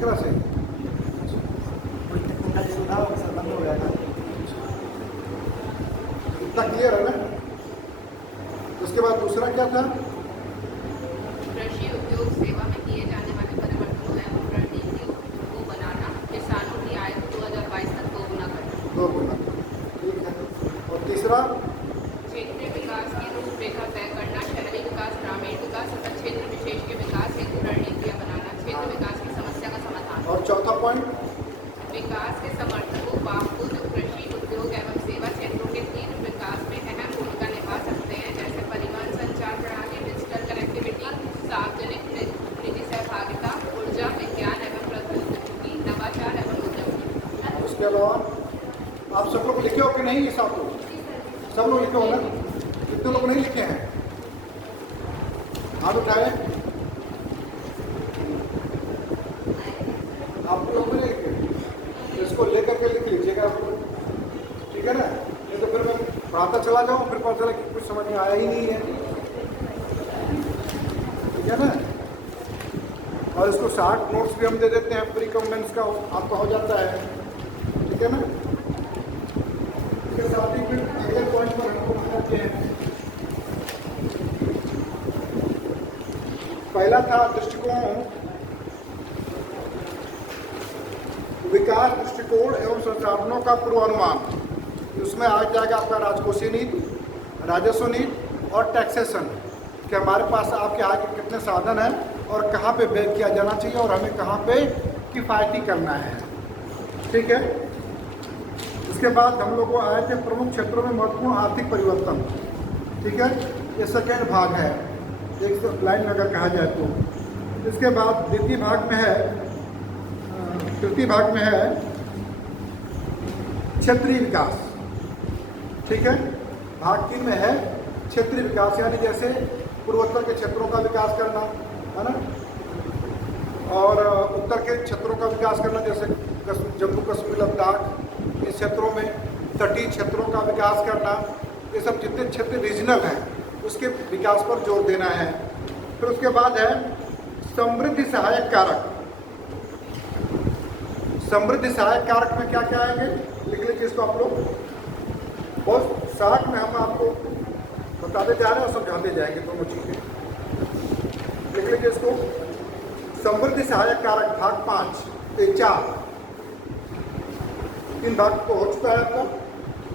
दिख रहा सही? बंद हो गया था। इतना क्लियर है ना? उसके बाद दूसरा क्या था? कृषि उद्योग सेवा में किए जाने वाले परिवर्तनों एवं रणनीतियों को बनाना, किसानों की आय को 2022 तक दोगुना करना। 2 गुना, ठीक है। और तीसरा क्षेत्रीय विकास की रूपरेखा तय करना, शहरी विकास, ग्रामीण विकास तथा क्षेत्र विशेष के विकास हेतु रणनीतियाँ बनाना, क्षेत्र विकास की समस्या का समाधान। और चौथा पॉइंट विकास के समर्थकों बापू जो कृषि उद्योग एवं सेवा क्षेत्रों के तीव्र विकास में अहम भूमिका निभा सकते हैं, जैसे परिवहन, संचार प्रणाली, डिजिटल कनेक्टिविटी, सार्वजनिक निजी सहभागिता, ऊर्जा, विज्ञान एवं प्रौद्योगिकी, नवाचार एवं उद्यम। उसके अलावा आप सब लोग लिखे हो कि नहीं? ये सब लोग लिखे हो ना? कितने लोग नहीं लिखे हैं? हाथ उठाए। आप लोग नहीं लिखे, तो इसको लेकर के लिख लीजिएगा आप लोग, ठीक है ना? नहीं तो फिर मैं पढ़ाता चला जाऊँ, फिर पता चला कि कुछ समझ में आया ही नहीं है, ठीक है ना? और इसको शॉर्ट नोट्स भी हम दे देते हैं, प्री कमेंट्स का आपका हो जाता है, ठीक है ना? इसके साथ ही फिर अगले पॉइंट पर हम लोग आते हैं। पहला था दृष्टिकोण, विकास दृष्टिकोण एवं संसाधनों का पूर्वानुमान। उसमें आ जाएगा आपका राजकोषीय नीति, राजस्व नीति और टैक्सेशन, कि हमारे पास आपके आगे कितने साधन हैं और कहाँ पे व्यय किया जाना चाहिए और हमें कहाँ पे किफ़ायती करना है, ठीक है? इसके बाद हम लोग आए थे प्रमुख क्षेत्रों में महत्वपूर्ण आर्थिक परिवर्तन, ठीक है? ये सेकेंड भाग है, एक लाइन में अगर कहा जाए तो। इसके बाद तृतीय भाग में है क्षेत्रीय विकास, ठीक है? भाग 3 में है क्षेत्रीय विकास, यानी जैसे पूर्वोत्तर के क्षेत्रों का विकास करना, है ना? और उत्तर के क्षेत्रों का विकास करना, जैसे जम्मू कश्मीर, लद्दाख, इस क्षेत्रों में तटीय क्षेत्रों का विकास करना, ये सब जितने क्षेत्र रीजनल हैं उसके विकास पर जोर देना है। फिर उसके बाद है समृद्धि सहायक कारक। समृद्धि सहायक कारक में क्या क्या आएंगे, लिख लीजिए इसको आप लोग, बहुत शॉर्ट में हम आपको बताते जा रहे हैं और समझाते जाएंगे दोनों चीज़ें। लिख लीजिए इसको, समृद्धि सहायक कारक भाग 5 से 4, 3 भाग तो हो चुका है आपका,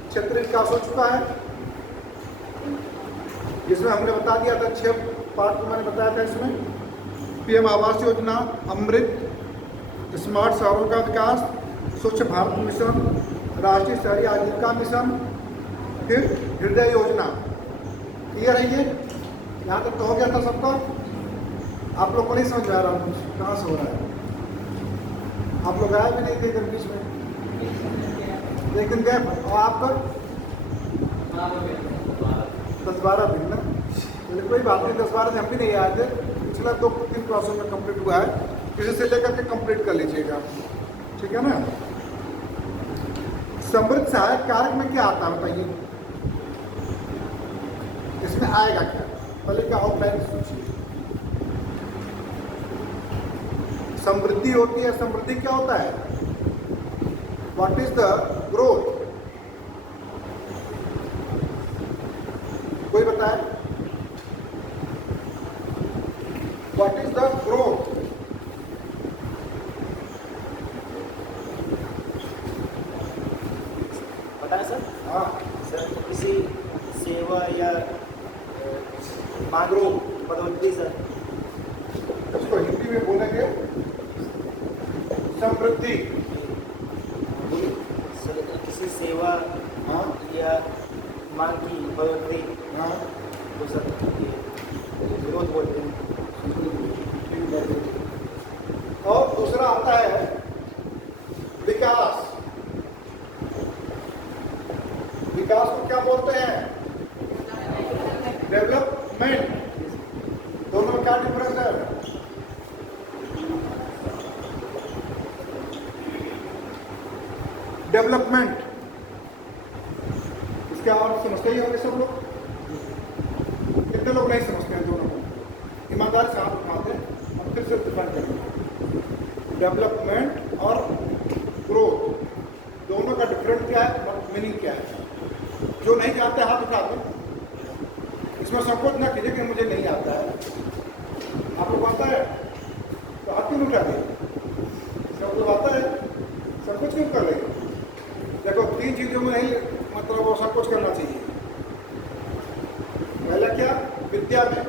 क्षेत्रीय विकास हो चुका है, जिसमें हमने बता दिया था 6 पार्ट को मैंने बताया था। इसमें पीएम आवास योजना, अमृत, स्मार्ट शहरों का विकास, स्वच्छ भारत मिशन, राष्ट्रीय शहरी आजीविका मिशन, फिर हृदय योजना। क्लियर है ये? यहाँ तक तो हो गया था सबका? आप लोग को नहीं समझ में आ रहा कुछ, कहाँ से हो रहा है? आप लोग आए भी नहीं थे इधर बीच में, लेकिन गए। और आपका 10-12 दिन ना, चलिए कोई बात नहीं, 10-12 दिन हम भी नहीं आए थे। पिछला 2-3 क्लासों में कंप्लीट हुआ है, किसी से लेकर के कंप्लीट कर लीजिएगा, ठीक है ना? समृद्ध सहायक कारक में क्या आता है बताइए, इसमें आएगा क्या? पहले क्या आउटलाइन सोचिए। समृद्धि होती है, समृद्धि क्या होता है? What is the growth? कोई बताए? What is the growth? पता है सर? हाँ, सर किसी सेवा या मांगो बढ़ोतरी सर। उसको हिंदी में बोलेंगे समृद्धि। सर किसी सेवा हाँ या मांग की बढ़ोतरी, हाँ, तो सर विरोध बोलते हैं। और दूसरा आता है विकास। विकास को क्या बोलते हैं? डेवलपमेंट। दोनों में क्या डिफरेंस है? डेवलपमेंट, इसके और समझते ही होंगे सब लोग। कितने लोग नहीं समझते हैं दोनों को? ईमानदारी से हाथ उठाते हैं और फिर से डिफाइन करेंगे। डेवलपमेंट और ग्रोथ दोनों का डिफरेंट क्या है, मीनिंग क्या है। जो नहीं जानते हाथ उठा दो, इसमें संकोच ना कीजिए कि मुझे नहीं आता है। आप लोग आता है तो हाथ क्यों उठा दिए? सब लोग आता है, संकोच क्यों कर रहे हैं? देखो 3 चीज़ों में नहीं मतलब वो संकोच करना चाहिए। पहला क्या, विद्या में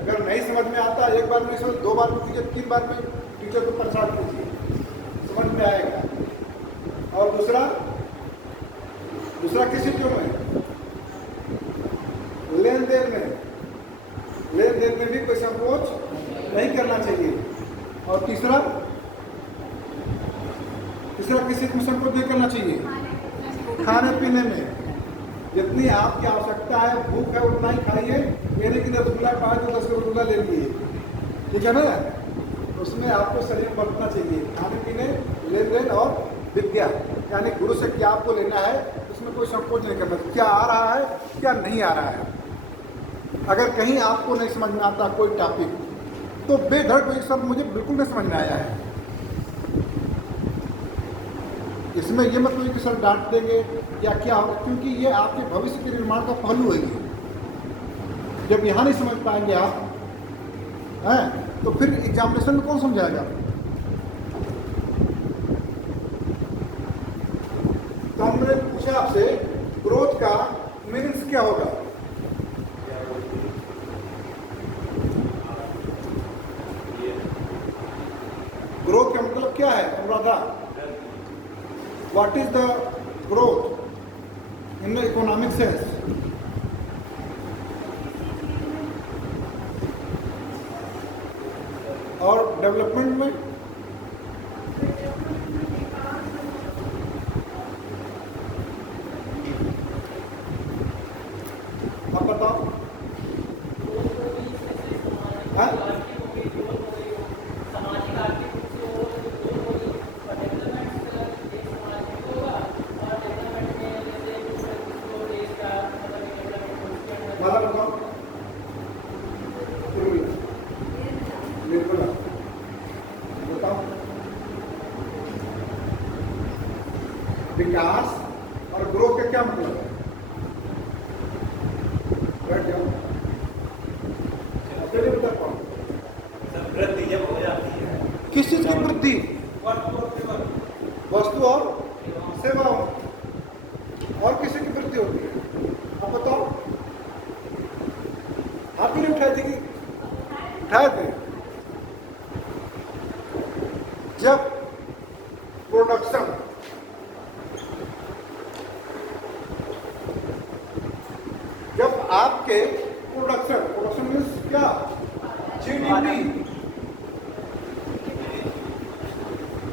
अगर नहीं समझ में आता, एक बार नहीं समझ, 2 बार में कीजिए, 3 बार में टीचर को परेशान कीजिए, समझ में आएगा। और दूसरा किस चीज़ों में, लेन देन में भी कोई संकोच नहीं करना चाहिए। और तीसरा किसी को संकोच नहीं करना चाहिए, खाने पीने में जितनी आपकी आवश्यकता है, भूख है उतना ही खाइए। मेरे की रसगुल्ला पाए तो 10 रसगुल्ला ले लिए, ठीक है ना। उसमें आपको शरीर बरतना चाहिए। खाने पीने, लेन देन और विद्या, यानी गुरु से क्या आपको लेना है, उसमें कोई संकोच नहीं करना। क्या आ रहा है, क्या नहीं आ रहा है। अगर कहीं आपको नहीं समझ में आता कोई टॉपिक, तो बेधड़क कोई शब्द मुझे बिल्कुल नहीं समझ में आया है, इसमें ये मतलब कि सर डांट देंगे या क्या होगा, क्योंकि ये आपके भविष्य के निर्माण का पहलू है। जब यहाँ नहीं समझ पाएंगे आप हैं, तो फिर एग्जामिनेशन में कौन समझाएगा। तो हमने पूछा आपसे ग्रोथ का मीनिंग्स क्या होगा। ग्रोथ का मतलब क्या है Anuradha? What is the growth in the economic sense? और डेवलपमेंट में आप बताओ। विकास और ग्रोथ का क्या मतलब है? बैठ जाओ, अकेले बता पाओ। वृद्धि जब हो जाती है, किस चीज की वृद्धि? वस्तु और सेवाओं, और किसी की वृद्धि होती है? आप बताओ। आप भी नहीं उठाए थे कि उठाए थे? जब प्रोडक्शन आपके प्रोडक्शन मीन्स क्या?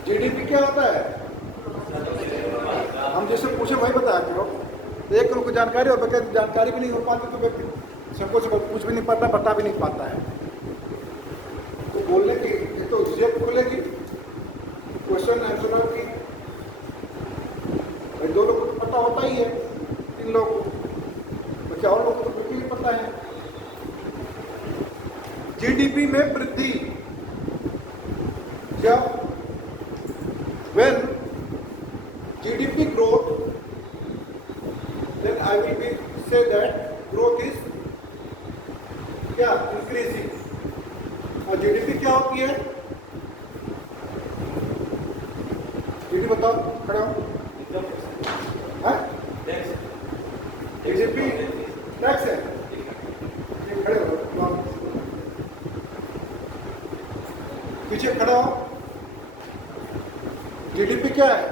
जीडीपी क्या होता है? हम जैसे पूछे वही बताया करो। एक लोग को जानकारी और बगैर जानकारी भी नहीं हो पाती तो व्यक्ति सबको कुछ भी नहीं पता, बता भी नहीं पाता है। तो बोलने की तो जेब खोलेगी, क्वेश्चन आंसर की 2 लोग को पता होता ही है, 3 लोग को, क्या और लोगों को बिल्कुल नहीं पता है। जीडीपी में वृद्धि जब when GDP growth, then I will be say that growth is क्या increasing। और GDP क्या होती है? GDP बताओ, खड़े हो। GDP टैक्स है, खड़े हो, पीछे खड़ा हो। जीडीपी क्या है?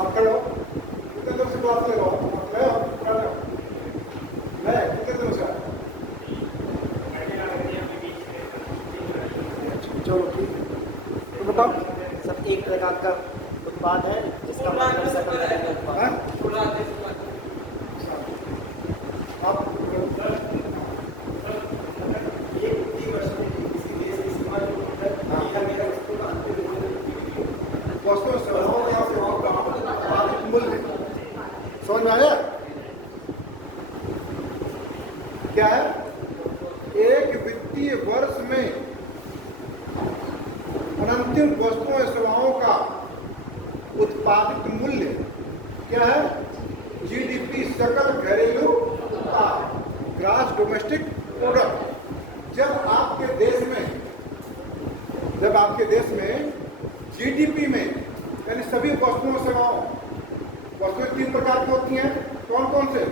आप खड़े हो, कितने दिन से क्लास ले रहे हो? कितने दिन से? चलो ठीक, तो बताओ। सब एक प्रकार का उत्पाद है जिसका मतलब सकल घरेलू उत्पाद। समझ में आया? क्या है? एक वित्तीय वर्ष में अनंतिम वस्तुओं और सेवाओं का उत्पादित मूल्य क्या है? जीडीपी, सकल घरेलू उत्पाद, ग्रॉस डोमेस्टिक प्रोडक्ट। जब आपके देश में जीडीपी में यानी सभी वस्तुओं सेवाओं, वस्तुएं 3 प्रकार की होती हैं, कौन कौन से?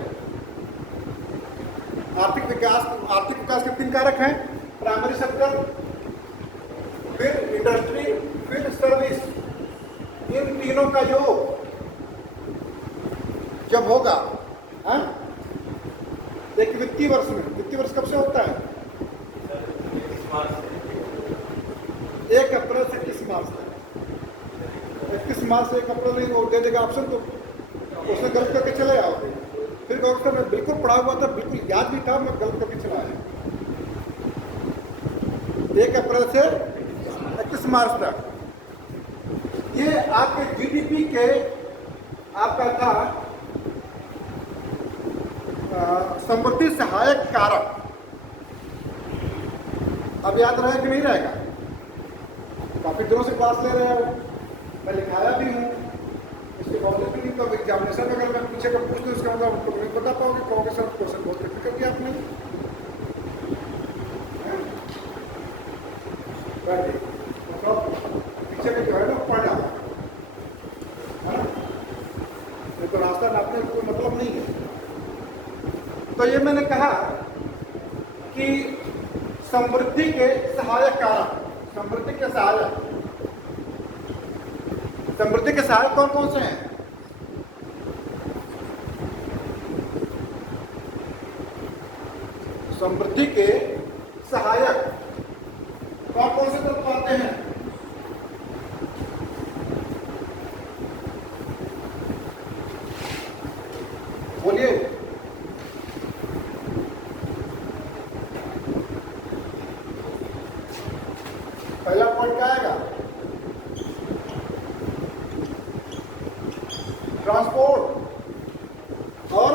आर्थिक विकास के 3 कारक हैं, प्राइमरी सेक्टर, फिर इंडस्ट्री, फिर सर्विस। इन तीनों का योग जब होगा एक वित्तीय वर्ष में, वित्तीय वर्ष कब से होता है? 1 अप्रैल से 21 मार्च तक। 21 मार्च से 1 अप्रैल नहीं वो दे देगा ऑप्शन, तो उसने गलत करके चले आओ। फिर कहोगे सर मैं बिल्कुल पढ़ा हुआ था, बिल्कुल याद भी था, मैं गलत करके चला आया। 1 अप्रैल से 21 मार्च तक ये आपके जीडीपी के आपका था समृद्धि सहायक कारक। अब याद रहेगा कि नहीं रहेगा? काफी दिनों से क्लास ले रहे हो, मैं लिखाया भी हूँ, इसके बावजूद भी नहीं। तो एग्जामिनेशन में अगर मैं पीछे का पूछ दूँ इसका मतलब तो नहीं बता पाओगे, कहोगे सर क्वेश्चन बहुत डिफिकल्ट किया आपने। पीछे का जो है ना पढ़ जाओ, नहीं तो रास्ता नापने का कोई मतलब नहीं है। तो ये मैंने कहा कि समृद्धि के सहायक कारक, समृद्धि के सहायक कौन कौन से हैं? समृद्धि के सहायक कौन कौन से तत्व आते हैं? बोलिए। पहला पॉइंट क्या आएगा? ट्रांसपोर्ट। और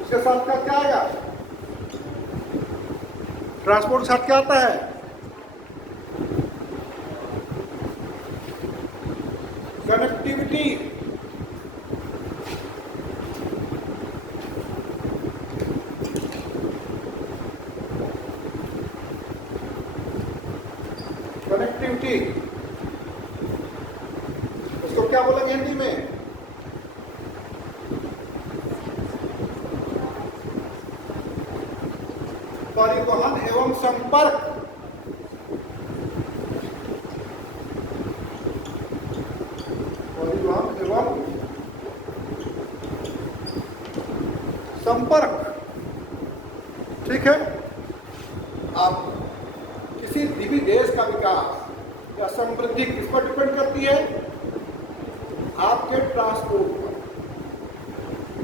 उसके साथ का क्या आएगा? ट्रांसपोर्ट के साथ क्या आता है? कनेक्टिविटी। कनेक्टिविटी उसको क्या बोलेंगे हिंदी में? परिवहन एवं संपर्क। परिवहन एवं संपर्क, ठीक है। आप किसी भी देश का विकास या समृद्धि किस पर डिपेंड करती है? आपके ट्रांसपोर्ट पर।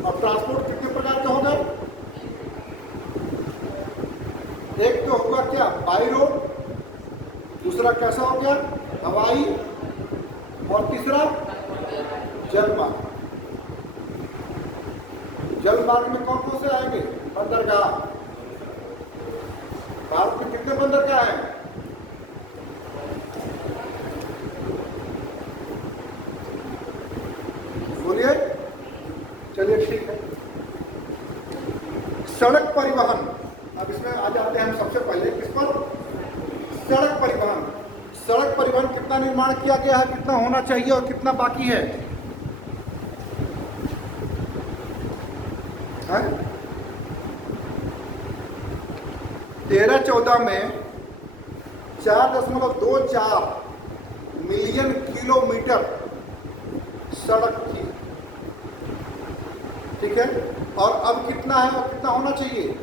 अब ट्रांसपोर्ट कितने प्रकार का होगा? एक तो होगा क्या? बाई रोड, दूसरा कैसा हो गया? हवाई, और तीसरा जलमार्ग। जलमार्ग में कौन कौन से आएंगे? बंदरगाह। भारत में कितने बंदरगाह हैं? बोलिए। चलिए ठीक है। सड़क परिवहन, अब इसमें आ जाते हैं हम सबसे पहले किस पर? सड़क परिवहन। सड़क परिवहन कितना निर्माण किया गया है, कितना होना चाहिए और कितना बाकी है? 13-14 में 4.24 मिलियन किलोमीटर सड़क थी, ठीक है। और अब कितना है और कितना होना चाहिए?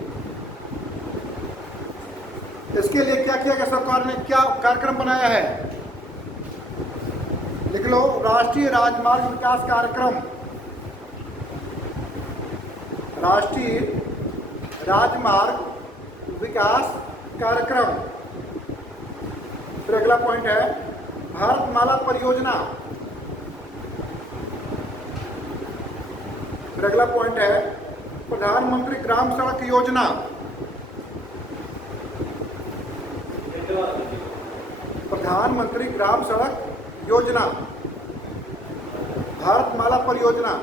इसके लिए क्या किया गया? सरकार ने क्या कार्यक्रम बनाया है? लिख लो, राष्ट्रीय राजमार्ग विकास कार्यक्रम। राष्ट्रीय राजमार्ग विकास कार्यक्रम। फिर अगला पॉइंट है भारतमाला परियोजना। फिर अगला पॉइंट है प्रधानमंत्री ग्राम सड़क योजना, प्रधानमंत्री ग्राम सड़क योजना, भारतमाला परियोजना।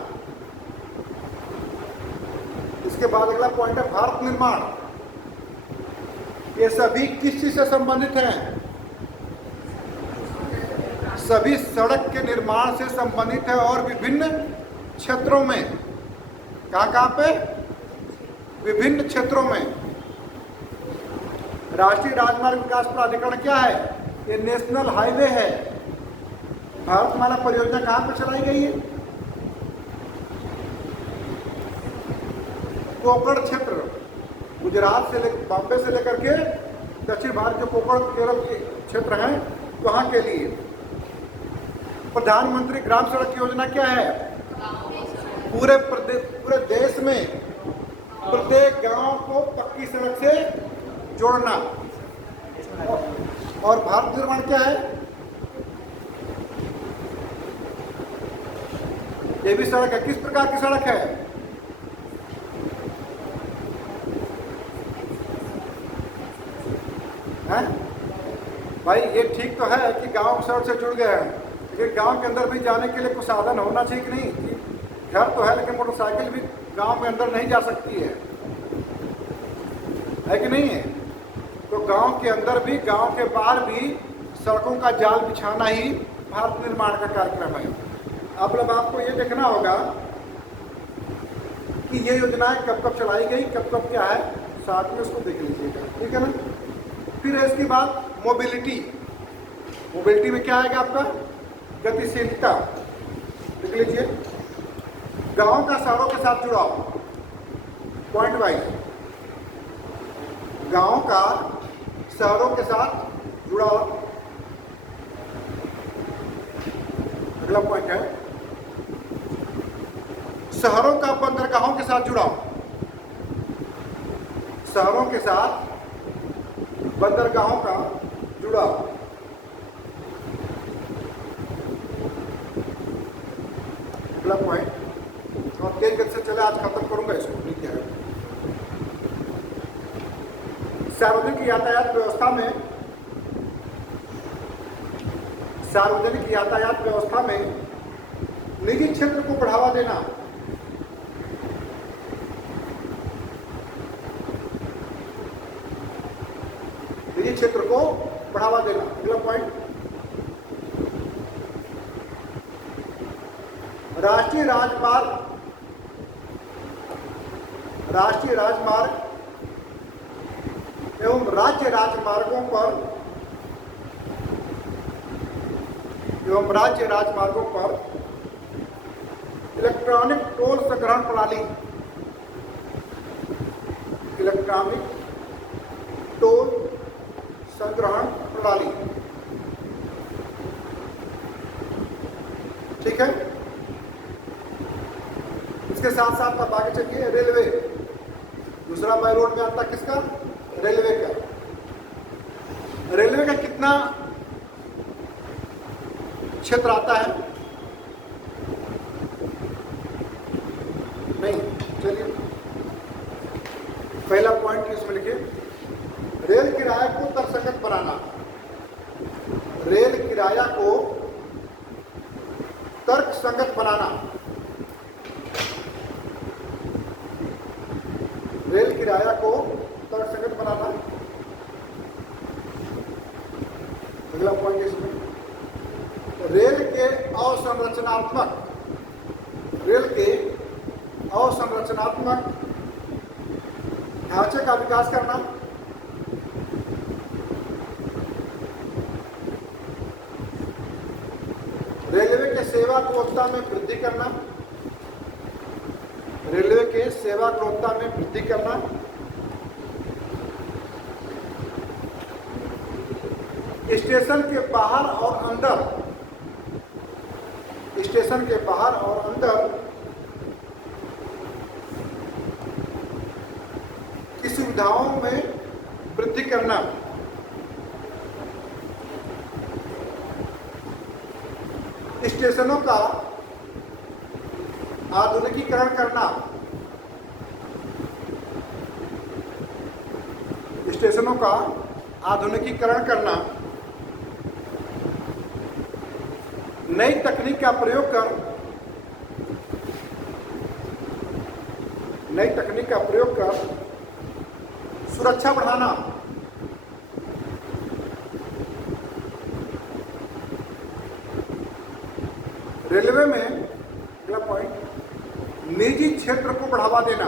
इसके बाद अगला पॉइंट है भारत निर्माण। ये सभी किस चीज से संबंधित हैं? सभी सड़क के निर्माण से संबंधित है और विभिन्न क्षेत्रों में। कहाँ पे? विभिन्न क्षेत्रों में। राष्ट्रीय राजमार्ग विकास प्राधिकरण क्या है? ये नेशनल हाईवे है। भारतमाला परियोजना कहाँ पे चलाई गई है? कोकण क्षेत्र, गुजरात से बॉम्बे से लेकर के दक्षिण भारत के कोकण केरल के क्षेत्र हैं, वहां के लिए। प्रधानमंत्री ग्राम सड़क योजना क्या है? पूरे देश में प्रत्येक गांव को पक्की सड़क से जोड़ना। और भारत निर्माण क्या है? ये भी सड़क है। किस प्रकार की सड़क है? हैं? भाई ये ठीक तो है कि गांव सड़क से जुड़ गए हैं, लेकिन गांव के अंदर भी जाने के लिए कुछ साधन होना चाहिए कि नहीं? घर तो है लेकिन मोटरसाइकिल भी गांव के अंदर नहीं जा सकती है कि नहीं है? तो गांव के अंदर भी, गांव के बाहर भी सड़कों का जाल बिछाना ही भारत निर्माण का कार्यक्रम है। अब आपको ये देखना होगा कि ये योजनाएं कब कब चलाई गई, कब कब क्या है, साथ में उसको देख लीजिएगा, ठीक है ना। फिर इसके बाद मोबिलिटी। मोबिलिटी में क्या आएगा आपका? गतिशीलता। देख लीजिए, गांव का शहरों के साथ जुड़ाव, पॉइंट वाइज। गांव का शहरों के साथ जुड़ाव। अगला पॉइंट है शहरों का बंदरगाहों के साथ जुड़ाव। शहरों के साथ बंदरगाहों का जुड़ाव। अगला पॉइंट, और तेज गति से चले, आज खत्म करूंगा इसको, ठीक है। सार्वजनिक यातायात व्यवस्था में, सार्वजनिक यातायात व्यवस्था में निजी क्षेत्र को बढ़ावा देना। निजी क्षेत्र को बढ़ावा देना। अगला पॉइंट, राष्ट्रीय राजमार्ग, राष्ट्रीय राजमार्ग एवं राज्य राजमार्गों पर इलेक्ट्रॉनिक टोल संग्रहण प्रणाली, इलेक्ट्रॉनिक टोल संग्रहण प्रणाली, ठीक है। इसके साथ साथ आप आगे चलिए, रेलवे। दूसरा बाय रोड में आता किसका? रेलवे का। रेलवे का कितना क्षेत्र आता है? नहीं, चलिए पहला पॉइंट इसमें लिखिए, रेल किराया को तर्कसंगत बनाना। रेल किराया को तर्कसंगत बनाना। रेल किराया को तर्कसंगत बनाना। अगला पॉइंट इसमें, रेल के अवसंरचनात्मक, रेल के अवसंरचनात्मक ढांचे का विकास करना। रेलवे के सेवा गुणवत्ता में वृद्धि करना। रेलवे के सेवा गुणवत्ता में वृद्धि करना। स्टेशन के बाहर और अंदर, स्टेशन के बाहर और अंदर की सुविधाओं में वृद्धि करना। स्टेशनों का आधुनिकीकरण करना। स्टेशनों का आधुनिकीकरण करना, नई तकनीक का प्रयोग कर सुरक्षा बढ़ाना, रेलवे में अगला पॉइंट, निजी क्षेत्र को बढ़ावा देना।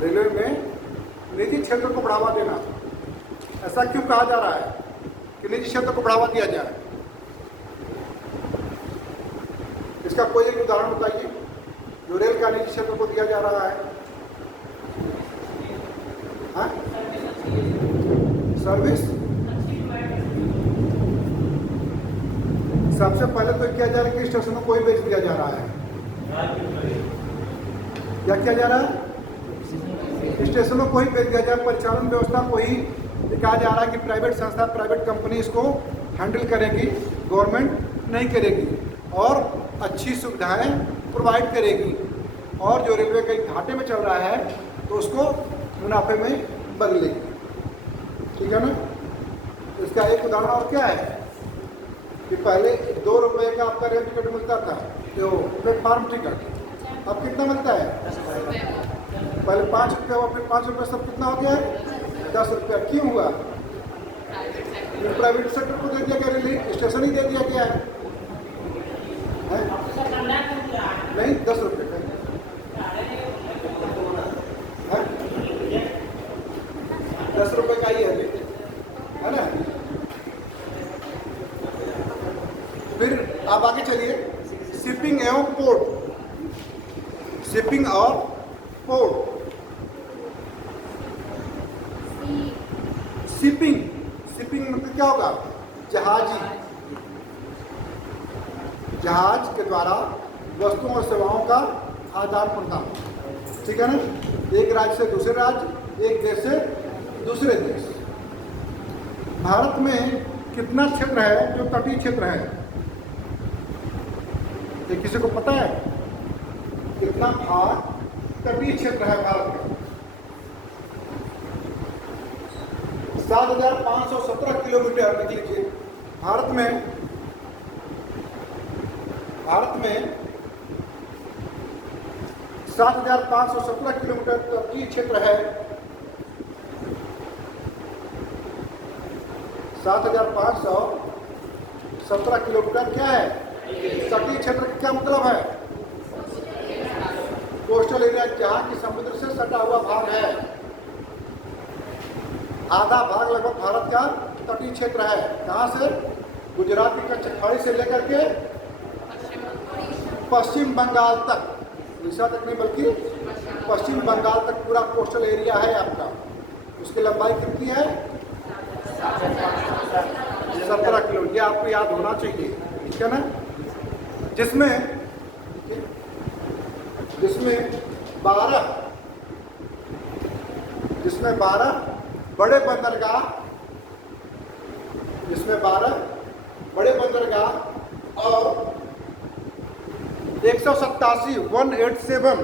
रेलवे में निजी क्षेत्र को बढ़ावा देना। ऐसा क्यों कहा जा रहा है कि निजी क्षेत्र को बढ़ावा दिया जाए? इसका कोई एक उदाहरण बताइए जो रेल का निजी क्षेत्र को दिया जा रहा है। हाँ? सर्विस सबसे पहले तो क्या जा रहा है कि स्टेशनों को ही बेच दिया जा रहा है। क्या किया जा रहा है? स्टेशनों को ही बेच दिया जाए, परिचालन व्यवस्था को ही कहा जा रहा है कि प्राइवेट संस्था, प्राइवेट कंपनी इसको हैंडल करेगी, गवर्नमेंट नहीं करेगी और अच्छी सुविधाएं प्रोवाइड करेगी, और जो रेलवे कहीं घाटे में चल रहा है तो उसको मुनाफे में बदलेगी। ठीक है ना? इसका एक उदाहरण और क्या है कि पहले 2 रुपये का आपका रेल टिकट मिलता था, जो प्लेटफार्म टिकट, अब कितना मिलता है? पहले 5 रुपये और फिर 5 रुपये, सब कितना हो गया है? 10 रुपया। क्यों हुआ? प्राइवेट सेक्टर को दे दिया गया, रेलवे स्टेशन ही दे दिया गया है। नहीं, 10 रुपये का 10 रुपये का ही है ना? फिर आप आगे चलिए, शिपिंग एवं पोर्ट, शिपिंग और पोर्ट। शिपिंग मतलब क्या होगा? जहाज के द्वारा वस्तुओं और सेवाओं का आदान प्रदान। ठीक है ना? एक राज्य से दूसरे राज्य, एक देश से दूसरे देश। भारत में कितना क्षेत्र है जो तटीय क्षेत्र है? ये किसी को पता है? कितना भाग तटीय क्षेत्र है भारत में? 7,517 किलोमीटर। लिख लीजिए। भारत में 7,517 किलोमीटर तटीय क्षेत्र है। 7,517 किलोमीटर क्या है? तटीय क्षेत्र का क्या मतलब है? कोस्टल एरिया, जहाँ की समुद्र से सटा हुआ भाग है। आधा भाग लगभग भारत का तटीय क्षेत्र है। कहाँ से? गुजरात की कच्छ खाड़ी से लेकर के पश्चिम बंगाल तक, उड़ीसा तक नहीं बल्कि पश्चिम बंगाल तक पूरा कोस्टल एरिया है आपका। उसकी लंबाई कितनी है? 17 किलोमीटर। ये आपको याद होना चाहिए। ठीक है ना? जिसमें 12 बड़े बंदरगाह, 187 और 187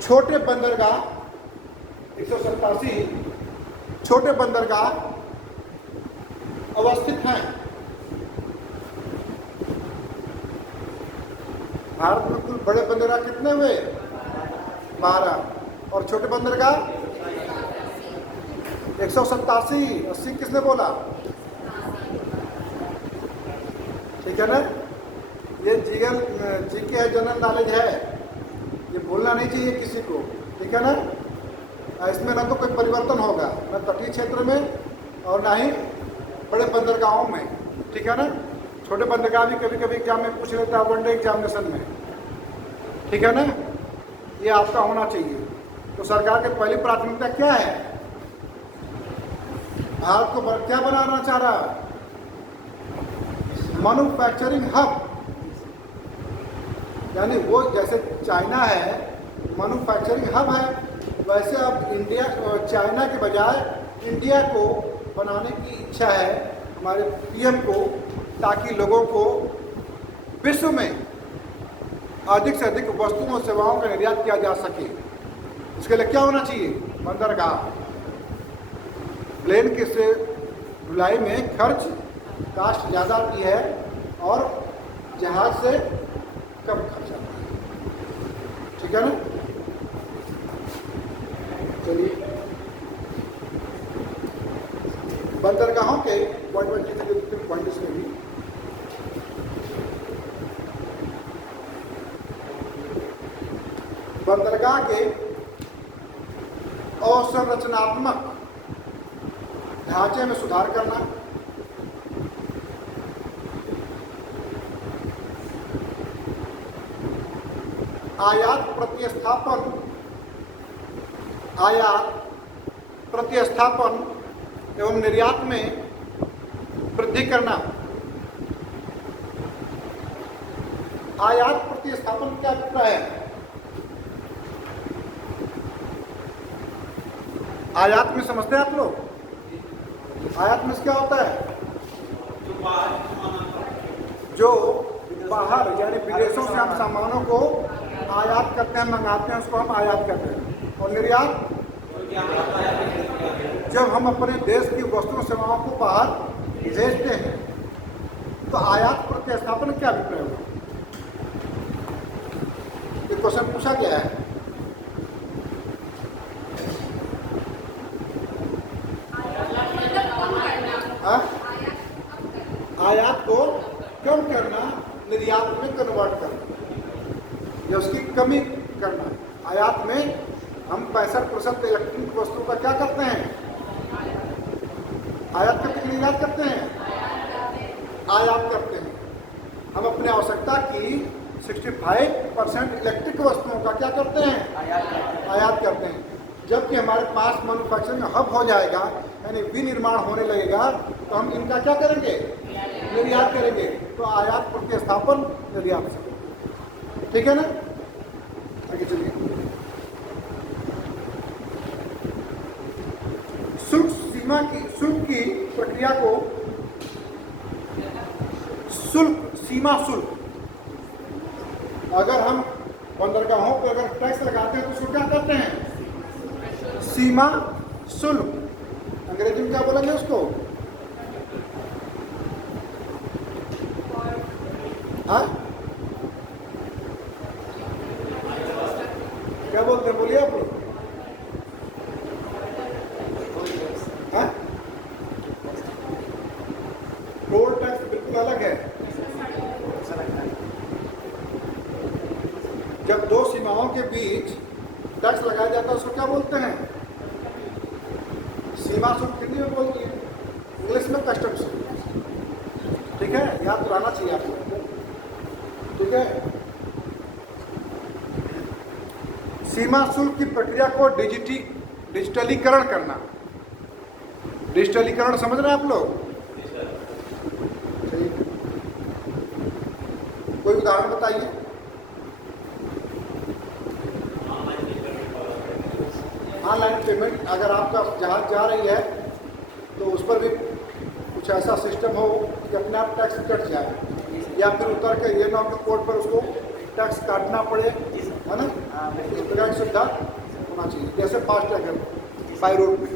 छोटे बंदरगाह, 187 छोटे बंदरगाह अवस्थित हैं। भारत में कुल बड़े बंदरगाह कितने हुए? 12 और छोटे बंदरगाह 187। 80 किसने बोला? ठीक है ना? ये जीके है, जनरल नॉलेज है, ये भूलना नहीं चाहिए किसी को। ठीक है ना? इसमें ना तो कोई परिवर्तन होगा, न तटीय क्षेत्र में और ना ही बड़े बंदरगाहों में। ठीक है ना? छोटे बंदरगाह भी कभी कभी एग्जाम में पूछ लेता है, वनडे एग्जामिनेशन में। ठीक है ना? ये आपका होना चाहिए। तो सरकार की पहली प्राथमिकता क्या है? भारत को क्या बनाना चाह रहा है? Manufacturing hub. यानी वो जैसे चाइना है मैन्युफैक्चरिंग हब है, वैसे अब चाइना के बजाय इंडिया को बनाने की इच्छा है हमारे पीएम को, ताकि लोगों को विश्व में अधिक से अधिक वस्तुओं और सेवाओं का निर्यात किया जा सके। इसके लिए क्या होना चाहिए? बंदरगाह। प्लेन के से ढुलाई में खर्च कास्ट ज़्यादा आती है और जहाज से कम खर्च आता है। ठीक है ना? चलिए, बंदरगाहों के पॉइंट इसमें भी बंदरगाह के अवसंरचनात्मक ढांचे में सुधार करना, आयात प्रतिस्थापन एवं निर्यात में वृद्धि करना। आयात प्रतिस्थापन क्या अभिप्राय है? आयात में समझते हैं आप लोग? आयात में क्या होता है? जो बाहर यानी विदेशों से हम सामानों को आयात करते हैं, मंगाते हैं, उसको हम आयात करते हैं। और निर्यात जब हम अपने देश की वस्तुओं सेवाओं को बाहर भेजते हैं। तो आयात प्रतिस्थापन क्या अभिप्राय होगा? ये क्वेश्चन पूछा गया है। आयात को कम करना, निर्यात में कन्वर्ट करना या उसकी कमी करना। आयात में हम 65% इलेक्ट्रॉनिक वस्तुओं का क्या करते हैं? आयात करते हैं, निर्यात करते हैं, आयात करते हैं। हम अपने आवश्यकता की 65% इलेक्ट्रिक वस्तुओं का क्या करते हैं? आयात करते हैं। जबकि हमारे पास मैन्युफैक्चरिंग हब हो जाएगा, यानी विनिर्माण होने लगेगा, तो हम इनका क्या करेंगे? निर्यात करेंगे। तो आयात प्रतिस्थापन निर्यात से। ठीक है ना? आगे चलिए। शुल्क की प्रक्रिया को सीमा शुल्क। अगर हम बंदरगाहों पर अगर टैक्स लगाते हैं तो उसको क्या कहते हैं? सीमा शुल्क। अंग्रेजी में क्या बोलेंगे उसको? हाँ, क्या बोलते हैं? बोलिए आप लोग। हाँ, टोल टैक्स बिल्कुल अलग है। जब दो सीमाओं के बीच टैक्स लगाया जाता है उसको क्या बोलते हैं? सीमा शुल्क हिंदी में बोलती है, इंग्लिश में कस्टम्स। ठीक है, याद तो रहना चाहिए आपको। ठीक है। सीमा शुल्क की प्रक्रिया को डिजिटलीकरण करना। डिजिटलीकरण समझ रहे हैं आप लोग? ठीक। कोई उदाहरण बताइए। ऑनलाइन पेमेंट, अगर आपका जहाज जा रही है तो उस पर भी कुछ ऐसा सिस्टम हो कि अपने आप टैक्स कट जाए, या फिर उतर के ये ना हो कोर्ट पर उसको टैक्स काटना पड़े, है ना? इस प्रकार की सुविधा होना चाहिए, जैसे फास्टैग है बाई रोड में।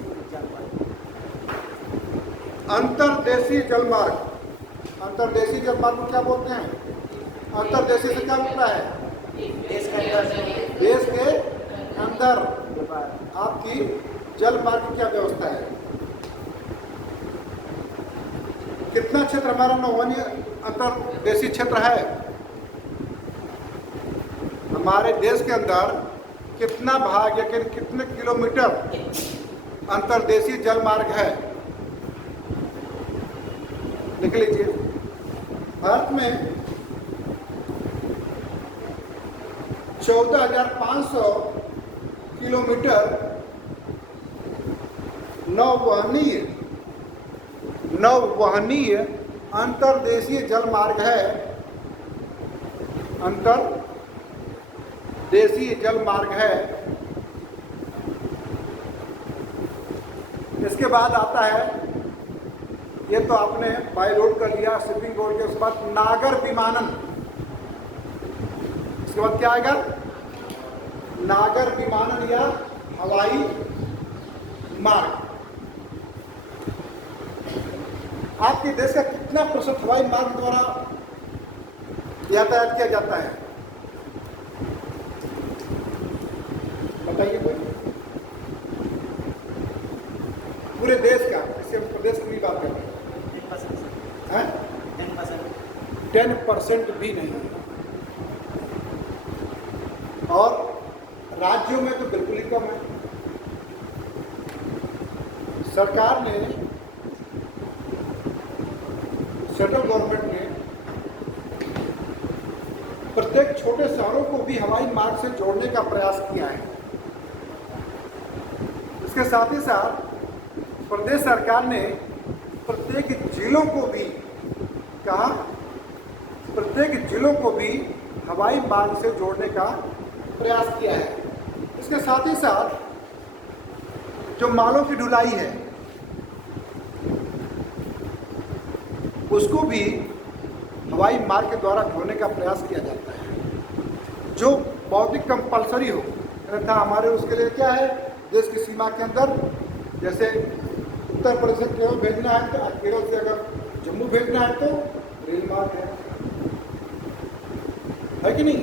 अंतर्देशीय जलमार्ग। अंतर्देशीय जलमार्ग को क्या बोलते हैं? अंतर्देशीय से क्या होता है? देश के अंदर। देश के अंदर आपकी जल मार्ग की क्या व्यवस्था है? कितना क्षेत्र हमारा नौवहनीय अंतर्देशीय क्षेत्र है? हमारे देश के अंदर कितना भाग या कितने किलोमीटर अंतर्देशीय जल मार्ग है? लिख लीजिए। भारत में 14,500 किलोमीटर नौवहनीय अंतर्देशीय जल मार्ग है। अंतर्देशीय जल मार्ग है। इसके बाद आता है, ये तो आपने बाई रोड कर लिया, शिपिंग रोड के, उसके बाद नागर विमानन। इसके बाद क्या आएगा? नागर विमानन या हवाई मार्ग। आपके देश का कितना प्रतिशत हवाई मार्ग द्वारा यातायात किया जाता है? बताइए कोई। पूरे देश का, इससे हम प्रदेश की बात कर रहे हैं, 10% भी नहीं है। और राज्यों में तो बिल्कुल ही कम है। सरकार ने, सेंट्रल गवर्नमेंट ने प्रत्येक छोटे शहरों को भी हवाई मार्ग से जोड़ने का प्रयास किया है। इसके साथ ही साथ प्रदेश सरकार ने प्रत्येक जिलों को भी कहा, प्रत्येक जिलों को भी हवाई मार्ग से जोड़ने का प्रयास किया है। इसके साथ ही साथ जो मालों की ढुलाई है उसको भी हवाई मार्ग के द्वारा जोड़ने का प्रयास किया जाता है, जो बहुत ही कंपल्सरी हो। अन्यथा हमारे उसके लिए क्या है, देश की सीमा के अंदर, जैसे उत्तर प्रदेश से केरल भेजना है तो केरल से अगर जम्मू भेजना है तो रेल मार्ग है कि नहीं?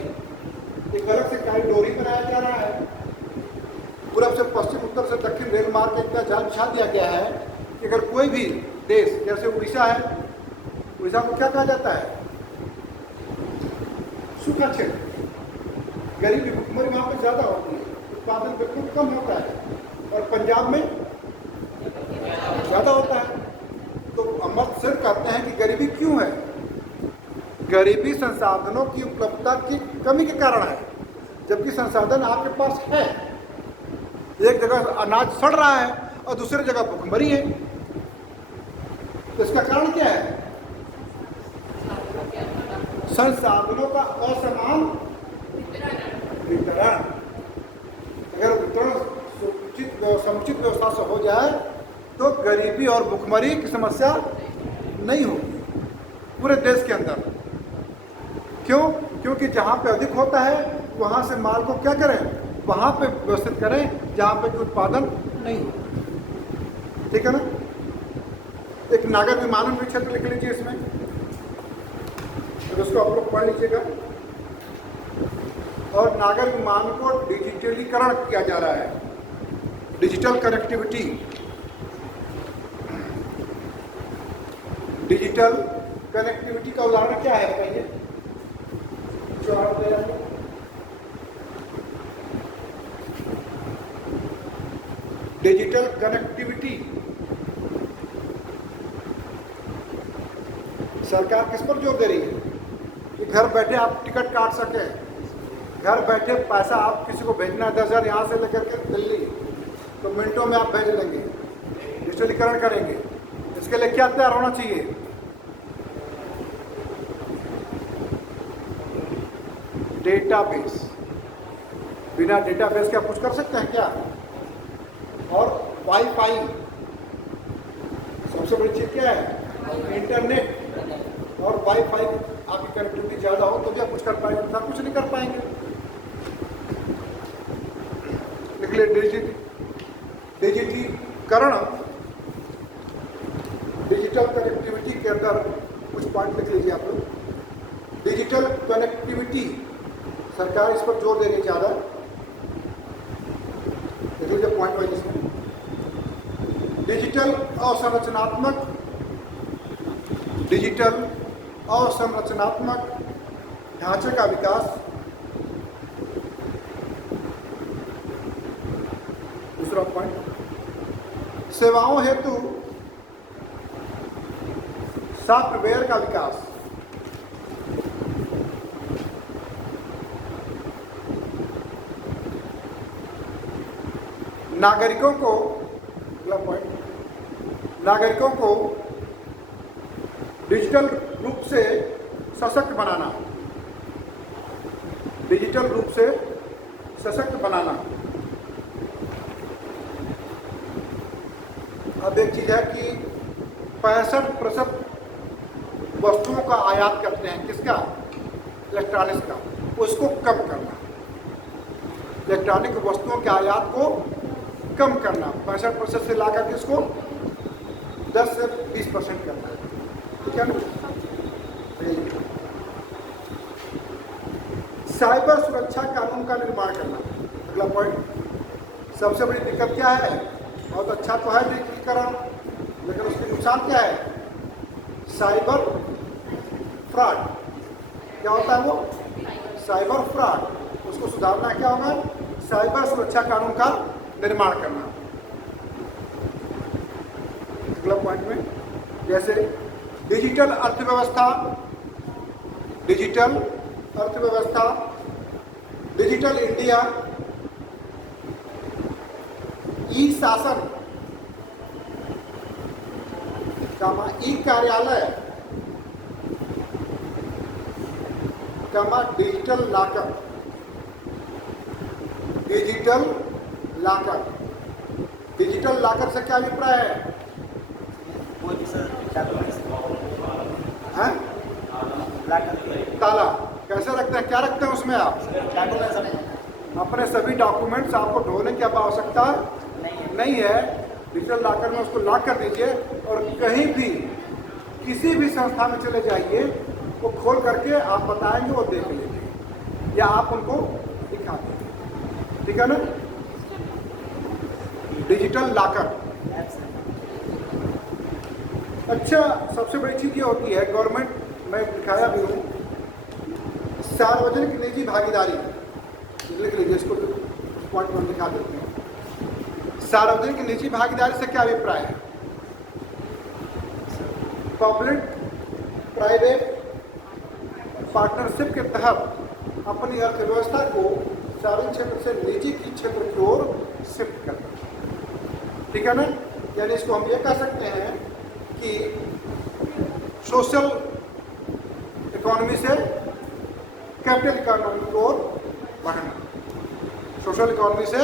एक अलग से कॉरिडोर बनाया जा रहा है। पूरब से पश्चिम, उत्तर से दक्षिण रेल मार्ग का इतना जाल बिछा दिया गया है कि अगर कोई भी देश, जैसे उड़ीसा है, उड़ीसा को क्या कहा जाता है? सूखा क्षेत्र। गरीबी भुखमरी वहाँ पर ज़्यादा होती है, उत्पादन बिल्कुल कम होता है, और पंजाब में ज़्यादा होता है। तो अमृतसर कहते हैं कि गरीबी क्यों है? गरीबी संसाधनों की उपलब्धता की कमी के कारण है, जबकि संसाधन आपके पास है। एक जगह अनाज सड़ रहा है और दूसरी जगह भुखमरी है, तो इसका कारण क्या है? संसाधनों का असमान वितरण। अगर वितरण समुचित व्यवस्था से हो जाए तो गरीबी और भुखमरी की समस्या नहीं होगी पूरे देश के अंदर। क्यों? क्योंकि जहाँ पे अधिक होता है वहाँ से माल को क्या करें, वहाँ पे व्यवस्थित करें जहाँ पे उत्पादन नहीं हो। ठीक है ना? एक नागर विमानन भी क्षेत्र लिख लीजिए इसमें, तो उसको आप लोग पढ़ लीजिएगा। और नागर विमान को डिजिटलीकरण किया जा रहा है, डिजिटल कनेक्टिविटी। डिजिटल कनेक्टिविटी का उदाहरण क्या है बताइए? डिजिटल कनेक्टिविटी सरकार किस पर जोर दे रही है कि घर बैठे आप टिकट काट सकें, घर बैठे पैसा आप किसी को भेजना है 10,000 यहाँ से लेकर के दिल्ली, तो मिनटों में आप भेज लेंगे, डिजिटलीकरण करेंगे। इसके लिए क्या तैयार होना चाहिए? डेटाबेस। बिना डेटाबेस के आप कुछ कर सकते हैं क्या? और वाईफाई, सबसे बड़ी चीज क्या है? इंटरनेट और वाईफाई। आपकी कनेक्टिविटी ज़्यादा हो तो भी आप कुछ कर पाएंगे, ना कुछ नहीं कर पाएंगे। इसलिए डिजिटीकरण, डिजिटल कनेक्टिविटी के अंदर कुछ पॉइंट लिख लीजिए आप लोग। डिजिटल कनेक्टिविटी सरकार इस पर जोर देनी चाह रहा है। देख लीजिए पॉइंट वाइज इसमें। डिजिटल अवसंरचनात्मक, डिजिटल अवसंरचनात्मक ढांचे का विकास। दूसरा पॉइंट, सेवाओं हेतु सॉफ्टवेयर का विकास। नागरिकों को, अगला पॉइंट, नागरिकों को डिजिटल रूप से सशक्त बनाना, डिजिटल रूप से सशक्त बनाना। अब एक चीज़ है कि 65% वस्तुओं का आयात करते हैं, किसका? इलेक्ट्रॉनिक्स का, उसको कम करना। इलेक्ट्रॉनिक वस्तुओं के आयात को कम करना, 65% से ला करके इसको 10 से 20% करना है, ठीक है ना। साइबर सुरक्षा कानून का निर्माण करना, अगला पॉइंट। सबसे बड़ी दिक्कत क्या है? बहुत अच्छा तो है डिजिटलीकरण, लेकिन उसके नुकसान क्या है? Cyber fraud. क्या होता है वो? Cyber fraud. उसको सुधारना क्या होगा? साइबर सुरक्षा कानून का निर्माण करना। अगला पॉइंट में जैसे डिजिटल अर्थव्यवस्था, डिजिटल अर्थव्यवस्था, डिजिटल इंडिया, ई शासन, ई कार्यालय, digital locker, digital locker. Digital locker से क्या अभिप्राय है? वो भी सर हैं? ताला कैसे रखते हैं? क्या रखते हैं उसमें आप? अपने सभी डॉक्यूमेंट्स आपको ढोने की अब आवश्यकता नहीं है। डिजिटल लॉकर में उसको लॉक कर दीजिए और कहीं भी किसी भी संस्था में चले जाइए, वो खोल करके आप बताएंगे, वो देख लेंगे या आप उनको दिखा देंगे, ठीक है ना। Digital locker. अच्छा, सबसे बड़ी चीज़ ये होती है, गवर्नमेंट में दिखाया भी हूँ, सार्वजनिक निजी भागीदारी। लिख लीजिए इसको, पॉइंट में दिखा देते हैं। सार्वजनिक निजी भागीदारी से क्या अभिप्राय है? पब्लिक प्राइवेट पार्टनरशिप के तहत अपनी अर्थव्यवस्था को सार्वजनिक क्षेत्र से निजी की क्षेत्र की ओर शिफ्ट करना, ठीक है ना। यानी इसको हम ये कह सकते हैं कि सोशल इकोनॉमी से कैपिटल इकोनॉमी की ओर बढ़ना, सोशल इकोनॉमी से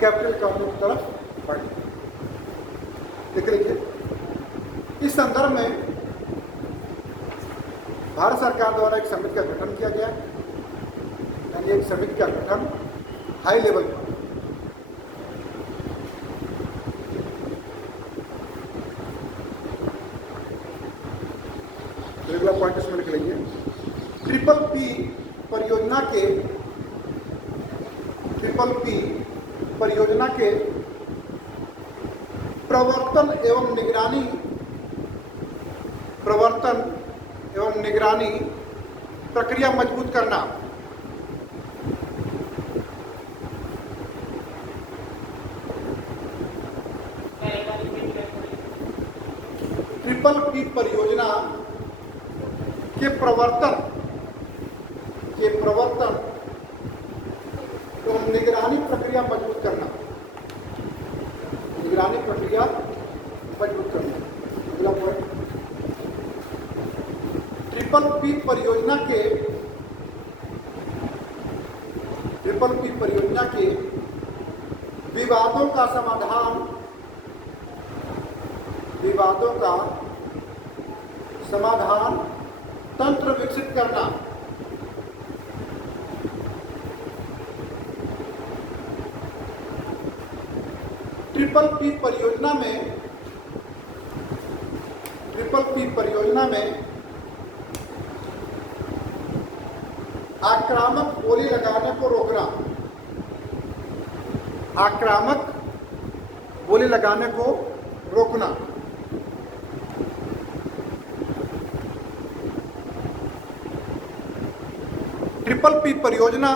कैपिटल इकोनॉमी की तरफ बढ़ना। देख लीजिए, इस संदर्भ में भारत सरकार द्वारा एक समिति का गठन किया गया, यानी एक समिति का गठन हाई लेवल पर। अगला पॉइंट इसमें लिख लीजिए। ट्रिपल पी परियोजना के प्रवर्तन एवं निगरानी प्रक्रिया मजबूत करना। ट्रिपल पी परियोजना के प्रवर्तन एवं निगरानी प्रक्रिया मजबूत करना, निगरानी प्रक्रिया मजबूत करना। अगला पॉइंट, ट्रिपल पी परियोजना के विवादों का समाधान तंत्र विकसित करना। ट्रिपल पी परियोजना में आक्रामक बोली लगाने को रोकना, आक्रामक बोली लगाने को रोकना। ट्रिपल पी परियोजना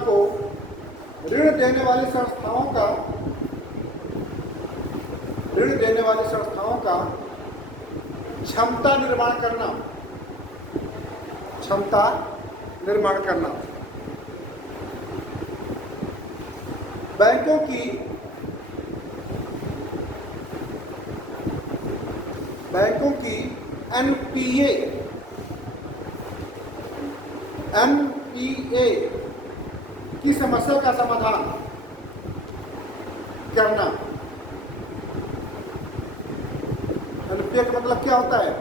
को ऋण देने वाली संस्थाओं का क्षमता निर्माण करना। बैंकों की एनपीए की समस्या का समाधान करना। एनपीए का मतलब क्या होता है?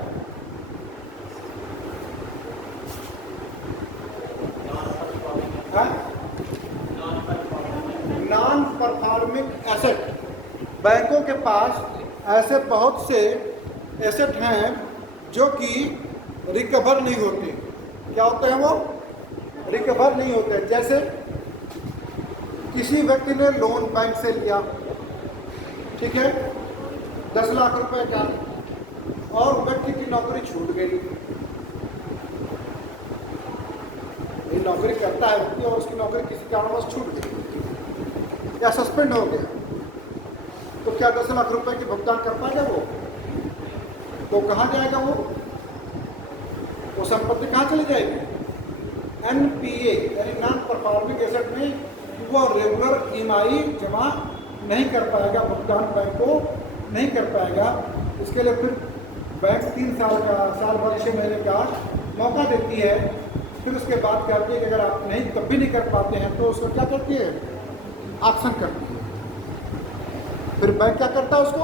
बैंकों के पास ऐसे बहुत से एसेट हैं जो कि रिकवर नहीं होते। क्या होते हैं वो? रिकवर नहीं होते। जैसे किसी व्यक्ति ने लोन बैंक से लिया, ठीक है, 10 लाख रुपए का, और व्यक्ति की नौकरी छूट गई। ये नौकरी करता है व्यक्ति और उसकी नौकरी किसी कारणवश छूट गई या सस्पेंड हो गया, तो क्या 10 लाख रुपए की भुगतान कर पाएगा वो? तो कहाँ जाएगा वो संपत्ति कहाँ चली जाएगी? एनपीए यानी नॉन परफॉर्मिंग एसेट में वो रेगुलर ईएमआई जमा नहीं कर पाएगा, भुगतान बैंक को नहीं कर पाएगा। इसके लिए फिर बैंक 3 साल का, साल भर 6 महीने का मौका देती है। फिर उसके बाद कहती है कि अगर आप नहीं तब भी नहीं कर पाते हैं तो उसको क्या करती है? ऑक्शन करती है। फिर बैंक क्या करता है? उसको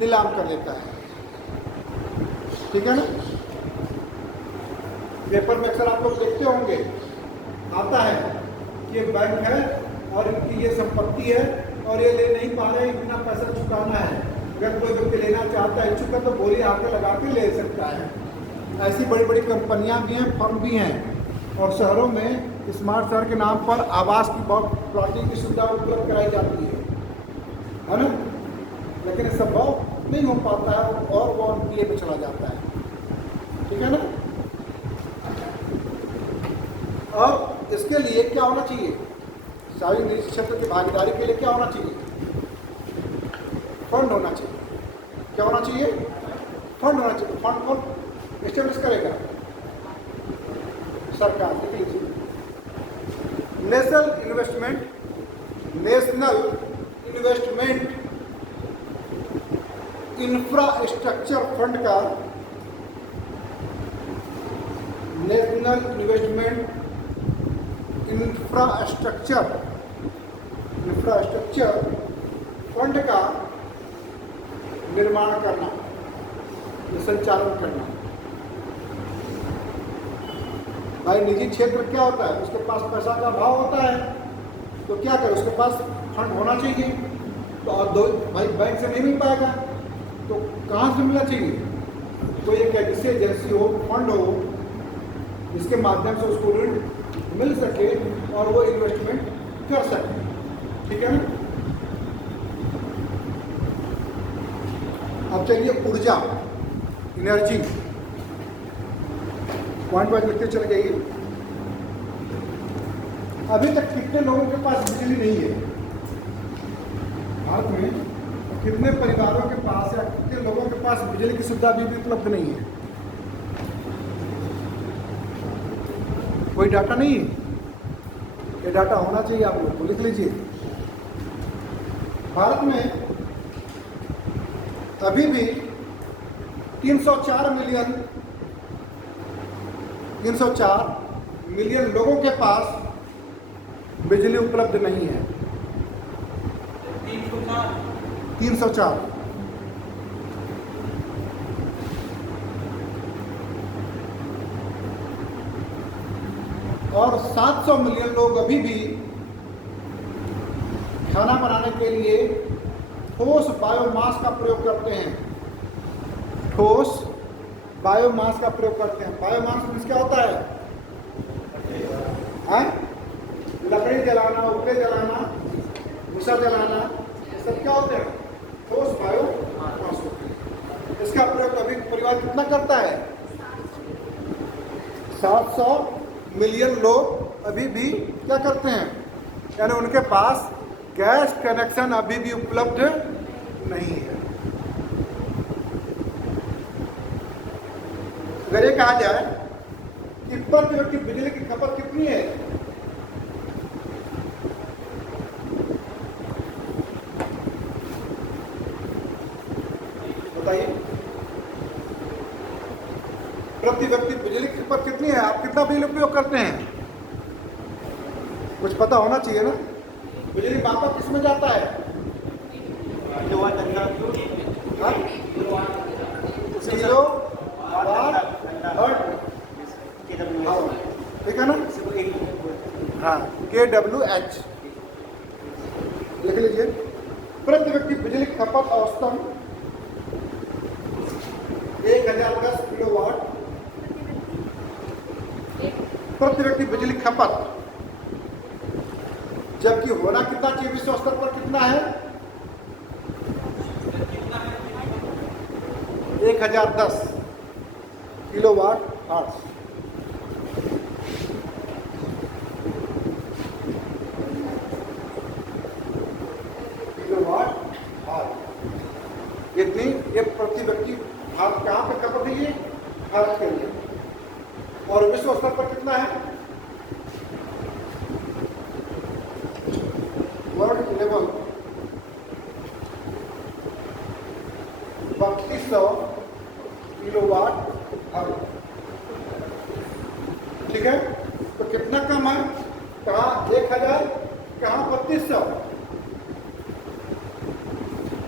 नीलाम कर देता है। ठीक है ना? पेपर में अक्सर आप लोग देखते होंगे, आता है कि बैंक है और इनकी ये संपत्ति है और ये ले नहीं पा रहे, इतना पैसा चुकाना है। अगर कोई व्यक्ति लेना चाहता है, इच्छुक है, तो बोली आके लगा के ले सकता है। ऐसी बड़ी बड़ी कंपनियां भी हैं, फर्म भी हैं, और शहरों में स्मार्ट शहर के नाम पर आवास की बहुत प्लॉटिंग की सुविधा उपलब्ध कराई जाती है ना? लेकिन ये संभव नहीं हो पाता है और वो एनपीए में चला जाता है। ठीक है ना? अब इसके लिए क्या होना चाहिए? सार्वजनिक निजी क्षेत्र की भागीदारी के लिए क्या होना चाहिए? फंड होना चाहिए। क्या होना चाहिए? फंड होना चाहिए। फंड कौन एस्टेब्लिश करेगा? सरकार। देख लीजिए, नेशनल इन्वेस्टमेंट इंफ्रास्ट्रक्चर फंड का, नेशनल इन्वेस्टमेंट इंफ्रास्ट्रक्चर फंड का निर्माण करना, संचालन करना। भाई निजी क्षेत्र क्या होता है? उसके पास पैसा का अभाव होता है, तो क्या करे? उसके पास फंड होना चाहिए। तो और दो भाई बैंक से नहीं मिल पाएगा, तो कहाँ से मिलना चाहिए? तो एक ऐसी एजेंसी हो, फंड हो, जिसके माध्यम से उसको ऋण मिल सके और वो इन्वेस्टमेंट कर सके। ठीक है ना? अब चलिए ऊर्जा, एनर्जी, पॉइंट वाइज लिखते चले जाइए। अभी तक कितने लोगों के पास बिजली नहीं है भारत में? कितने परिवारों के पास या कितने लोगों के पास बिजली की सुविधा भी उपलब्ध नहीं है? कोई डाटा नहीं है? ये डाटा होना चाहिए, आप लोग को लिख लीजिए। भारत में अभी भी 304 मिलियन लोगों के पास बिजली उपलब्ध नहीं है। 304। और 700 मिलियन लोग अभी भी खाना बनाने के लिए ठोस बायोमास का प्रयोग करते हैं। ठोस बायोमास का प्रयोग करते हैं। बायोमास मीन्स क्या होता है? लकड़ी जलाना, उपले जलाना, भूसा जलाना, ये सब क्या होते हैं? ठोस बायोमास होते हैं। इसका प्रयोग अभी परिवार कितना करता है? 700 मिलियन लोग अभी भी क्या करते हैं? यानी उनके पास गैस कनेक्शन अभी भी उपलब्ध नहीं है। अगर ये कहा जाए कि प्रति व्यक्ति बिजली की खपत कितनी है, बताइए। प्रति व्यक्ति बिजली की खपत कितनी है? आप कितना बिजली उपयोग करते हैं? कुछ पता होना चाहिए ना। बिजली मापा किस में जाता है? किलो वाट, ठीक है ना? हाँ, KWH लिख लीजिए। प्रति व्यक्ति बिजली खपत औसतन 1010 किलोवाट प्रति व्यक्ति बिजली खपत, जबकि होना कितना चाहिए विश्व स्तर पर कितना है 1010 किलोवाट आवर्स। इतनी ये प्रति व्यक्ति भारत कहाँ पे खपत है, ये भारत के लिए। और विश्व स्तर पर कितना है वर्ल्ड लेवल 3200 किलोवाट आवर। ठीक है, तो कितना कम है, कहाँ 1000 कहाँ 3200।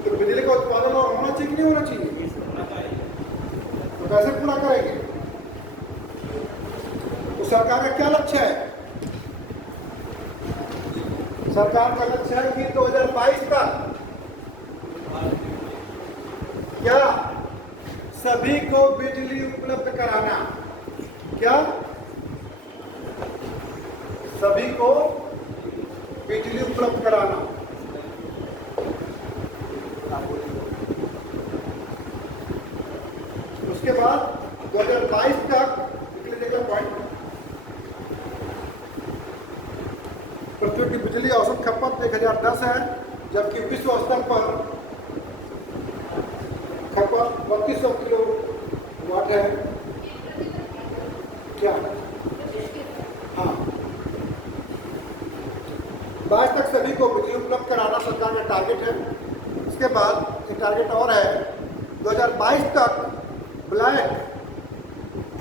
तो बिजली का उत्पादन और होना चाहिए कि नहीं होना चाहिए, तो कैसे पूरा करेंगे। तो सरकार का क्या लक्ष्य है, सरकार का लक्ष्य है कि 2022 तक क्या सभी को बिजली उपलब्ध कराना, क्या सभी को बिजली उपलब्ध कराना। उसके बाद 2022 तक देखिए पॉइंट, पृथ्वी की बिजली औसत खपत 1010 है, जबकि विश्व स्तर पर खपत 3200 किलोवाट है। क्या हाँ, 22 तक सभी को बिजली उपलब्ध कराना सरकार का टारगेट है। इसके बाद एक टारगेट और है, 2022 तक ब्लैक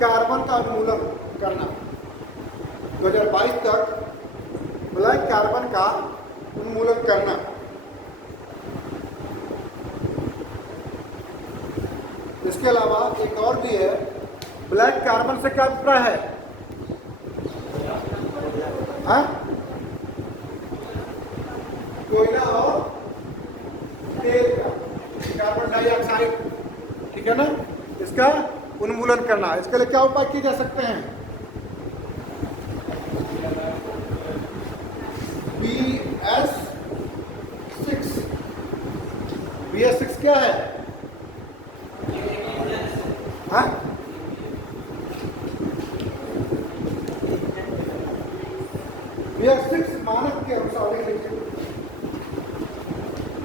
कार्बन का उन्मूलन करना। 2022 तक ब्लैक कार्बन का उन्मूलन करना। इसके अलावा एक और भी है, ब्लैक कार्बन से क्या अभिप्राय है, कोयला और तेल का कार्बन डाइऑक्साइड, ठीक है ना, इसका उन्मूलन करना। इसके लिए क्या उपाय किए जा सकते हैं, BS6 क्या है, हाँ BS6 मानक के अनुसार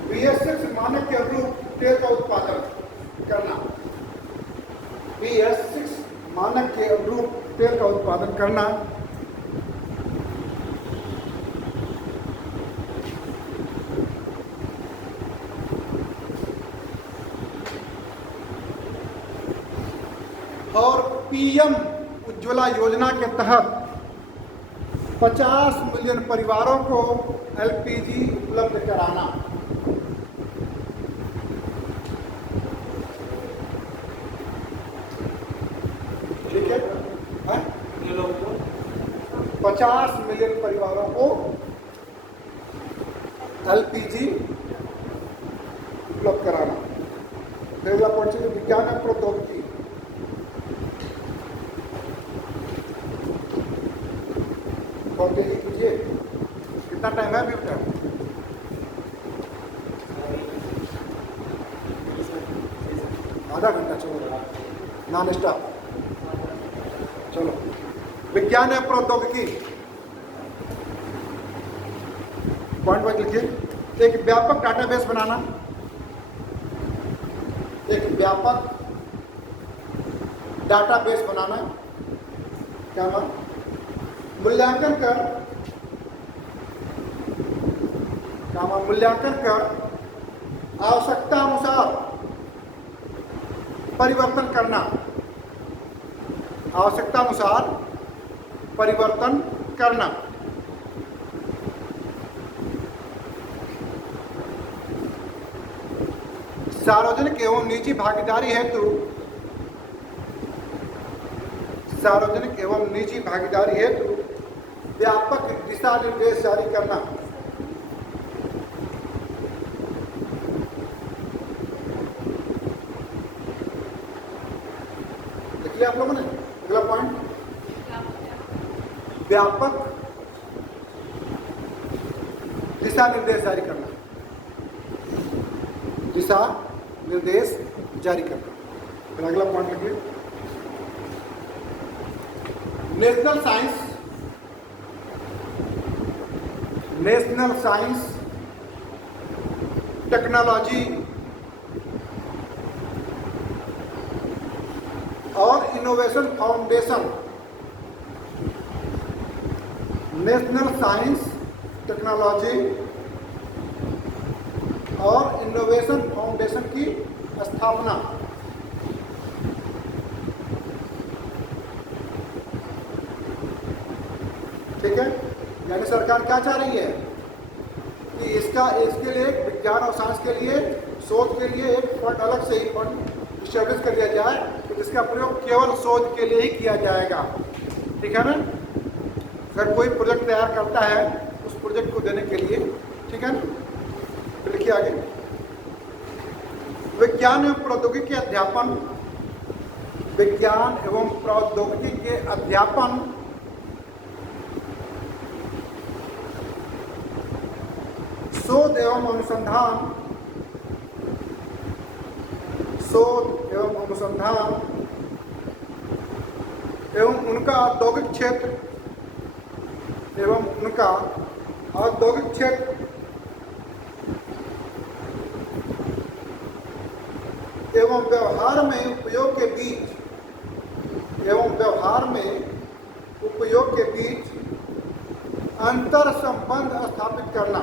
BS6 मानक के अनुरूप तेल का उत्पादन करना। BS6 मानक के अनुरूप तेल का उत्पादन करना। और PM उज्ज्वला योजना के तहत 50 मिलियन परिवारों को LPG उपलब्ध कराना। ठीक है, 50 मिलियन परिवारों को LPG उपलब्ध कराना। अगला पॉइंट है विज्ञान और प्रौद्योगिकी। कीजिए, कितना टाइम है अभी टाइम, आधा घंटा, चलो नॉन स्टॉप। चलो विज्ञान एवं प्रौद्योगिकी पॉइंट वाइज लिखिए। एक व्यापक डाटाबेस बनाना, एक व्यापक डाटाबेस बनाना। क्या मान मूल्यांकन कर, मूल्यांकन कर आवश्यकता अनुसार परिवर्तन करना, आवश्यकता अनुसार परिवर्तन करना। सार्वजनिक एवं निजी भागीदारी हेतु, सार्वजनिक एवं निजी भागीदारी हेतु व्यापक दिशा निर्देश जारी करना। व्यापक दिशा निर्देश जारी करना, दिशा निर्देश जारी करना। फिर अगला पॉइंट लिखिए, नेशनल साइंस टेक्नोलॉजी और innovation foundation, national science technology और इनोवेशन फाउंडेशन की स्थापना। ठीक है, यानी सरकार क्या चाह रही है कि इसके लिए विज्ञान और साइंस के लिए शोध के लिए एक फंड, अलग से ही फंड इस्टेब्लिश कर दिया जाए तो जिसका प्रयोग केवल शोध के लिए ही किया जाएगा। ठीक है ना, अगर कोई प्रोजेक्ट तैयार करता है उस प्रोजेक्ट को देने के लिए। ठीक है ना, तो लिखिए आगे, विज्ञान एवं प्रौद्योगिकी के अध्यापन, विज्ञान एवं प्रौद्योगिकी के अध्यापन, शोध एवं अनुसंधान, शोध एवं अनुसंधान एवं उनका औद्योगिक क्षेत्र एवं व्यवहार में उपयोग के बीच अंतर संबंध स्थापित करना,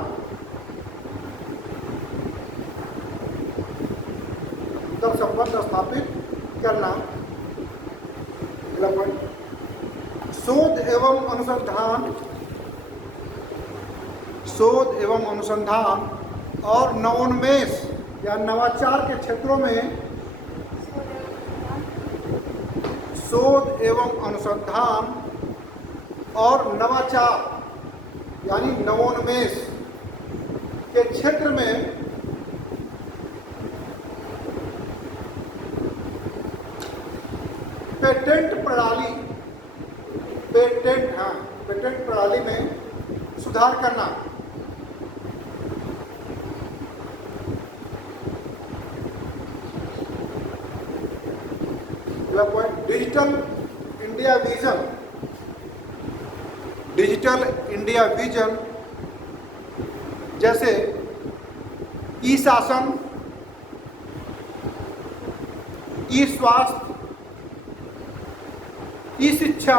शोध एवं अनुसंधान और नवोन्मेष या नवाचार के क्षेत्रों में, शोध एवं अनुसंधान और नवाचार यानी नवोन्मेष के क्षेत्र में पेटेंट प्रणाली में सुधार करना। अगला पॉइंट, डिजिटल इंडिया विजन जैसे ई शासन, ई स्वास्थ्य, ई शिक्षा,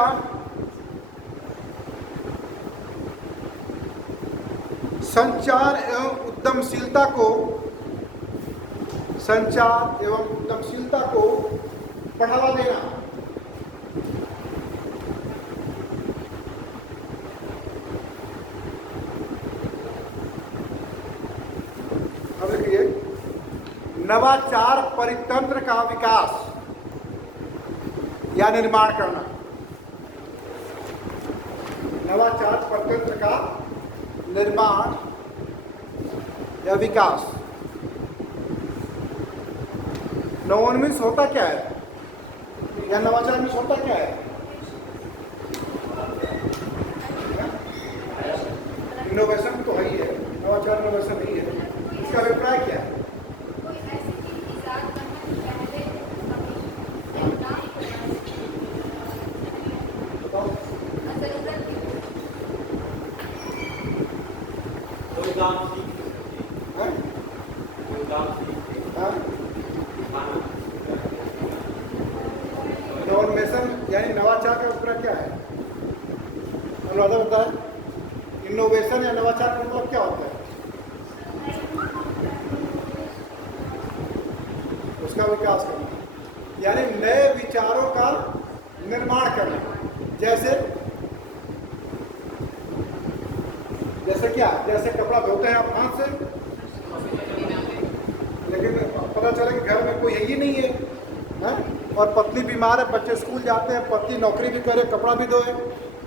संचार एवं उद्यमशीलता को बढ़ावा देना। अब देखिए, नवाचार परितंत्र का विकास या निर्माण करना, नवाचार परितंत्र का निर्माण या विकास। नवोन्मेष होता क्या है या नवाचार में होता क्या है? इनोवेशन तो है ही है, नवाचार इनोवेशन ही है। इसका अभिप्राय क्या है? नवोन्मेषण यानी नवाचार का अभिप्राय क्या है? अनुवाद होता है इनोवेशन या नवाचार का मतलब क्या होता है? उसका विकास करना यानी नए विचारों का निर्माण करना। जैसे क्या? जैसे कपड़ा धोते हैं आप हाथ से, लेकिन पता चला कि घर में कोई है ही नहीं है, और पत्नी बीमार है, बच्चे स्कूल जाते हैं, पत्नी नौकरी भी करे, कपड़ा भी धोए,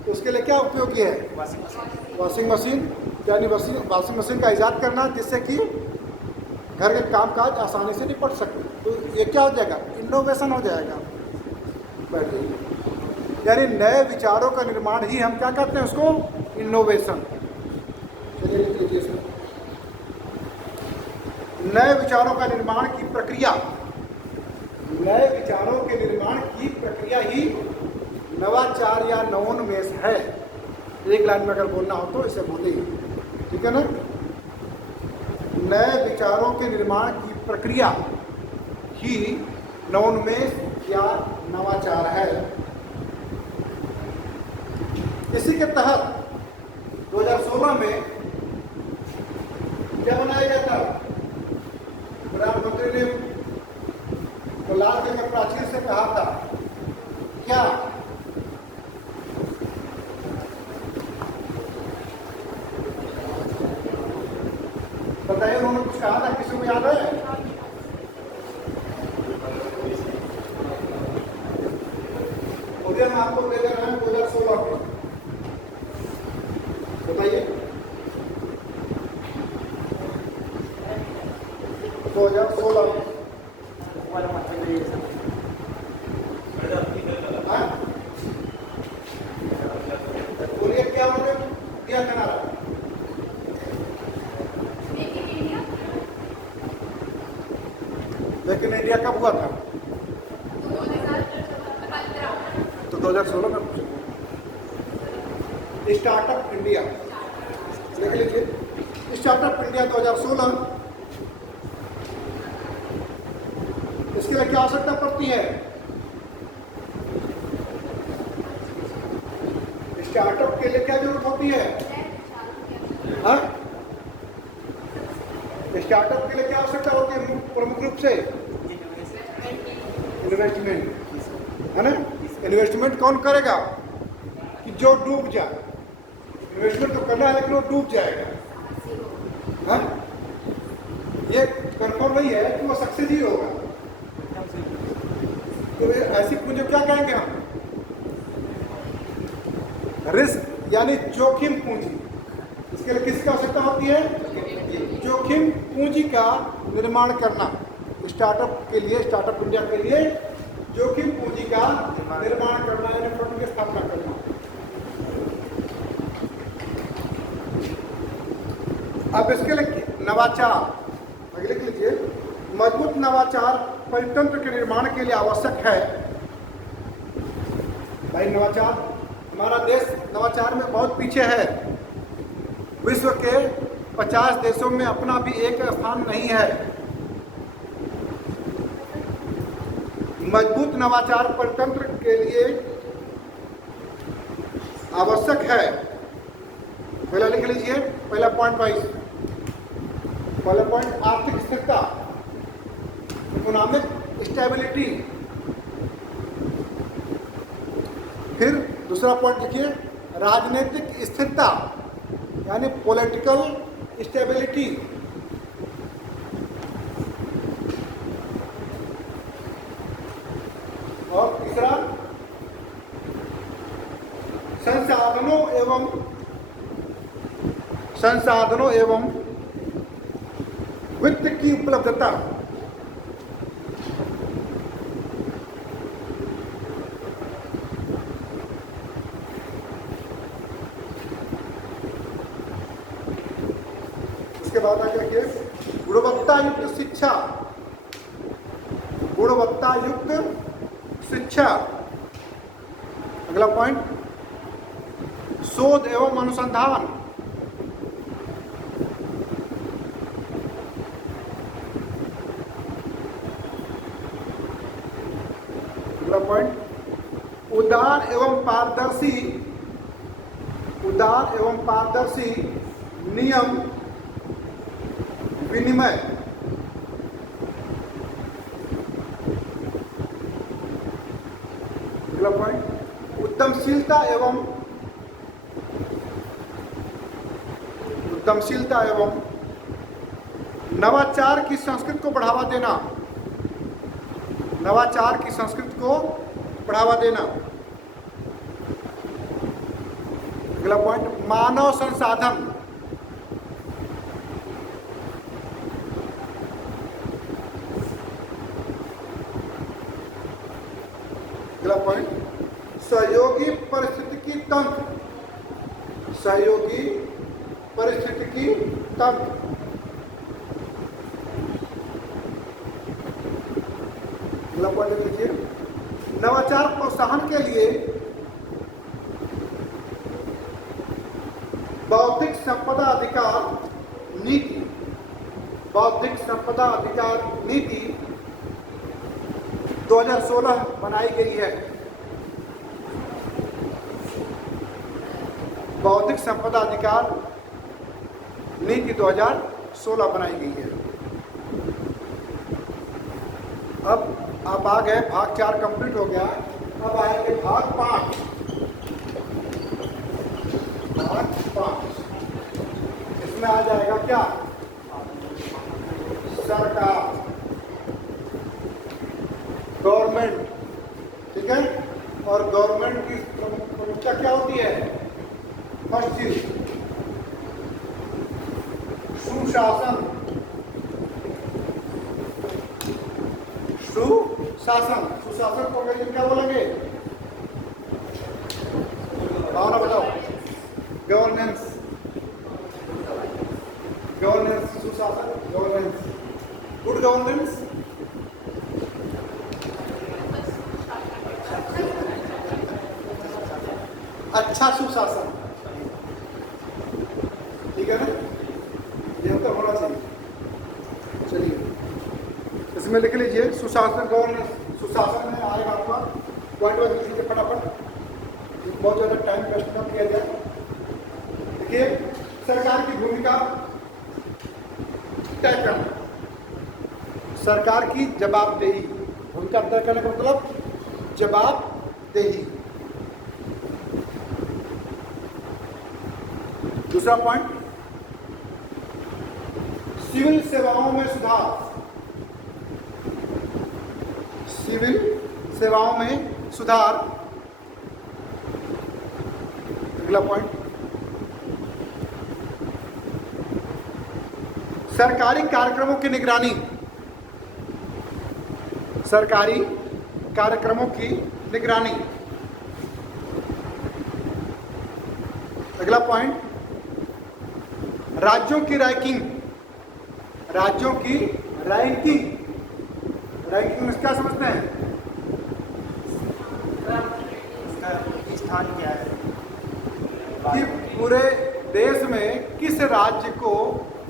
तो उसके लिए क्या उपयोगी है? Washing machine. यानी वॉशिंग मशीन का ईजाद करना जिससे कि घर के कामकाज आसानी से निपट सके। तो ये क्या हो जाएगा? इनोवेशन हो जाएगा। बैठिए, यानी नए विचारों का निर्माण ही हम क्या कहते हैं उसको, इनोवेशन। चलिए लिख लीजिए इसमें, नए विचारों का निर्माण की प्रक्रिया, नए विचारों के निर्माण की प्रक्रिया ही नवाचार या नवोन्मेष है। एक लाइन में अगर बोलना हो तो इसे बोलिए, ठीक है ना। नए विचारों के निर्माण की प्रक्रिया ही नवोन्मेष या नवाचार है। इसी के तहत 2016 में क्या बनाया गया था, प्रधानमंत्री ने तो लाल किले के प्राचीर से कहा था क्या, बताइए उन्होंने कुछ कहा था, किसी को याद है? हम आपको दे दे रहे हैं 2016 में, बताइए 2016 में बोलिए क्या उन्होंने दिया था नारा? लेकिन इंडिया कब हुआ था? तो 2016 में पूछे। स्टार्टअप इंडिया लिख लीजिए, स्टार्टअप इंडिया 2016। इसके लिए क्या आवश्यकता पड़ती है? स्टार्टअप के लिए क्या जरूरत होती है? हाँ, स्टार्टअप के लिए क्या आवश्यकता होती है? प्रमुख रूप से इन्वेस्टमेंट, है ना। इन्वेस्टमेंट कौन करेगा कि जो डूब जाए, इन्वेस्टमेंट तो करना है लेकिन वो डूब जाएगा। हाँ, ये कंफर्म नहीं है कि वो सक्सेस ही होगा। तो ऐसी पूंजी क्या कहेंगे हम? रिस्क यानी जोखिम पूंजी। इसके लिए किसकी आवश्यकता होती है? जोखिम पूंजी का निर्माण करना। स्टार्टअप के लिए, स्टार्टअप इंडिया के लिए जोखिम पूंजी का निर्माण करना यानी फंड की स्थापना करना। अब इसके लिए नवाचार आगे लिख लीजिए, मजबूत नवाचार परितंत्र के निर्माण के लिए आवश्यक है। भाई नवाचार, हमारा देश नवाचार में बहुत पीछे है। विश्व के 50 देशों में अपना भी एक स्थान नहीं है। मजबूत नवाचार परितंत्र के लिए आवश्यक है। पहला लिख लीजिए, पहला पॉइंट वाइज। पहला पॉइंट आर्थिक स्थिरता, इकोनॉमिक स्टेबिलिटी। फिर दूसरा पॉइंट लिखिए, राजनीतिक स्थिरता यानी पॉलिटिकल स्टेबिलिटी। और तीसरा संसाधनों एवं वित्त की उपलब्धता। इसके बाद आगे देखिए, गुणवत्ता युक्त शिक्षा। गुणवत्ता युक्त शिक्षा। अगला पॉइंट, शोध एवं अनुसंधान। अगला पॉइंट, उदार एवं पारदर्शी नियम विनिमय। अगला पॉइंट, उद्यमशीलता एवं नवाचार की संस्कृति को बढ़ावा देना। नवाचार की संस्कृति को बढ़ावा देना। अगला पॉइंट, मानव संसाधन। अगला पॉइंट, सहयोगी तंत्र, सहयोगी पारिस्थितिकी तंत्र। अगला पॉइंट देख लीजिए, नवाचार प्रोत्साहन के लिए बौद्धिक संपदा अधिकार नीति, बौद्धिक संपदा अधिकार नीति 2016 बनाई गई है। बौद्धिक संपदा अधिकार नीति 2016 बनाई गई है। अब आप आ गए, भाग 4 कंप्लीट हो गया। अब आएंगे भाग 5। भाग 5 इसमें आ जाएगा क्या? सरकार, गवर्नमेंट, ठीक है। और गवर्नमेंट की प्रमुखता क्या होती है? फर्स्ट चीज सुशासन, सुशासन, सुशासन को क्या बोलेंगे? भावना बताओ। गवर्नेंस, गवर्नेंस, सुशासन, गवर्नेंस, गुड गवर्नेंस, अच्छा सुशासन, ठीक है ना? ये तो होना चाहिए। चलिए इसमें लिख लीजिए सुशासन, गवर्नेंस। सुशासन में आएगा आपका पॉइंट वाइज लिख लीजिए फटाफट, बहुत ज़्यादा टाइम वेस्ट न किया जाए। देखिए, सरकार की भूमिका तय करना, सरकार की जवाबदेही, भूमिका तय करने का मतलब जवाबदेही। दूसरा पॉइंट, सिविल सेवाओं में सुधार, सिविल सेवाओं में सुधार। अगला पॉइंट, सरकारी कार्यक्रमों की निगरानी, सरकारी कार्यक्रमों की निगरानी। अगला पॉइंट, राज्यों की रैंकिंग, राज्यों की रैंकिंग। रैंकिंग में क्या समझते हैं? स्थान क्या है कि पूरे देश में किस राज्य को,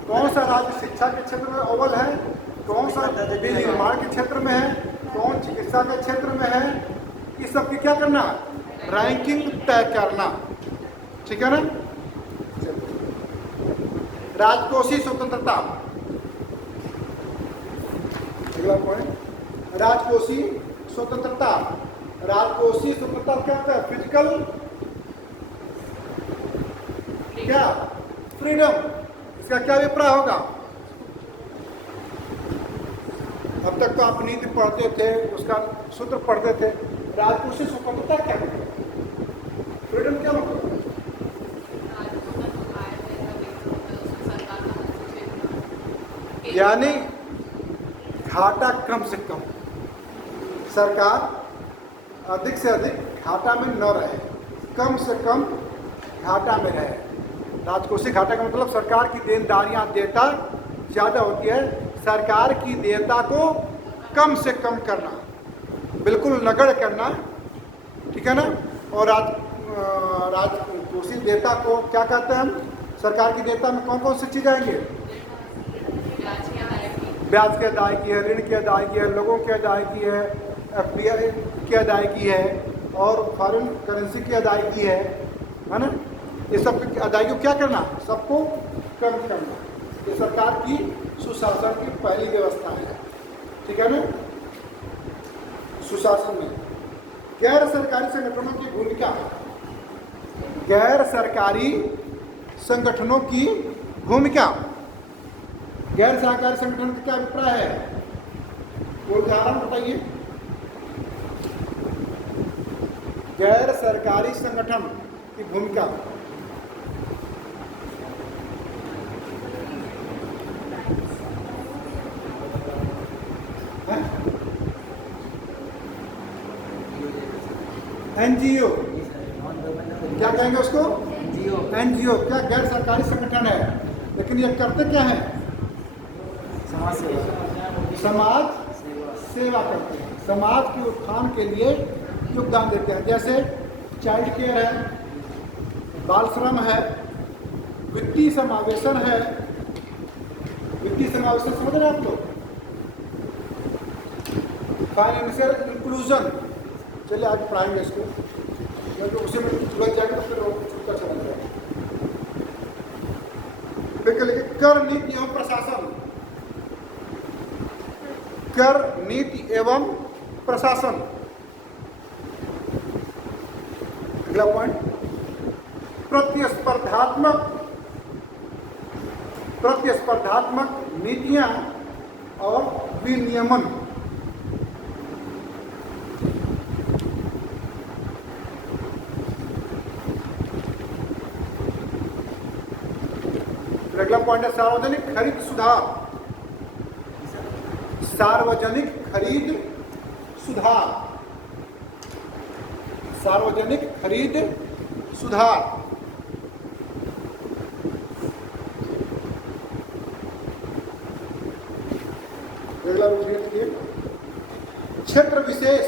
कौन सा राज्य शिक्षा के क्षेत्र में अव्वल है, कौन सा निर्माण के क्षेत्र में है, कौन चिकित्सा के क्षेत्र में है, इस सब की क्या करना? रैंकिंग तय करना, ठीक है ना? राजकोषीय स्वतंत्रता। अगला पॉइंट, राजकोषीय स्वतंत्रता। राजकोषीय स्वतंत्रता क्या होता है? फिजिकल क्या? फ्रीडम। इसका क्या अभिप्राय होगा? अब तक तो आप नीति पढ़ते थे, उसका सूत्र पढ़ते थे। राजकोषीय स्वतंत्रता क्या है? फ्रीडम क्या मतलब? यानी घाटा कम से कम, सरकार अधिक से अधिक घाटा में न रहे, कम से कम घाटा में रहे। राजकोषीय घाटा का मतलब सरकार की देनदारियां, देयता ज़्यादा होती है, सरकार की देयता को कम से कम करना, बिल्कुल नगण्य करना, ठीक है ना? और राजकोषीय देयता को क्या कहते हैं हम? सरकार की देयता में कौन कौन सी चीज़ आएंगे? ब्याज की अदायगी है, ऋण की अदायगी है, लोगों की अदायगी है, एफडीआई की अदायगी है, और फॉरेन करेंसी की अदायगी है ना? ये सब की अदायगी को क्या करना? सबको कम करना। ये सरकार की सुशासन की पहली व्यवस्था है, ठीक है ना? सुशासन में गैर सरकारी संगठनों की भूमिका, गैर सरकारी संगठनों की भूमिका। गैर सरकारी संगठन का क्या अभिप्राय है? कोई उदाहरण बताइए। गैर सरकारी संगठन की भूमिका। एनजीओ क्या कहेंगे उसको? NGO। क्या गैर सरकारी संगठन है, लेकिन ये करते क्या है? समाज सेवा, समाज सेवा करते हैं, समाज के उत्थान के लिए योगदान देते हैं। जैसे चाइल्ड केयर है, बाल श्रम है, वित्तीय समावेशन है। वित्तीय समावेशन समझ रहे हैं आप लोग? Financial inclusion. चलिए आज पढ़ाएंगे इसको, क्योंकि उसी में लग जाएगा तो फिर छूटता चला जाएगा। फिर लिखिए कर नीति एवं प्रशासन। कर नीति एवं प्रशासन। अगला पॉइंट, प्रतिस्पर्धात्मक नीतियां और विनियमन। अगला पॉइंट है सार्वजनिक खरीद सुधार। सार्वजनिक खरीद सुधार। सार्वजनिक खरीद सुधार। अगला देखिए, क्षेत्र विशेष।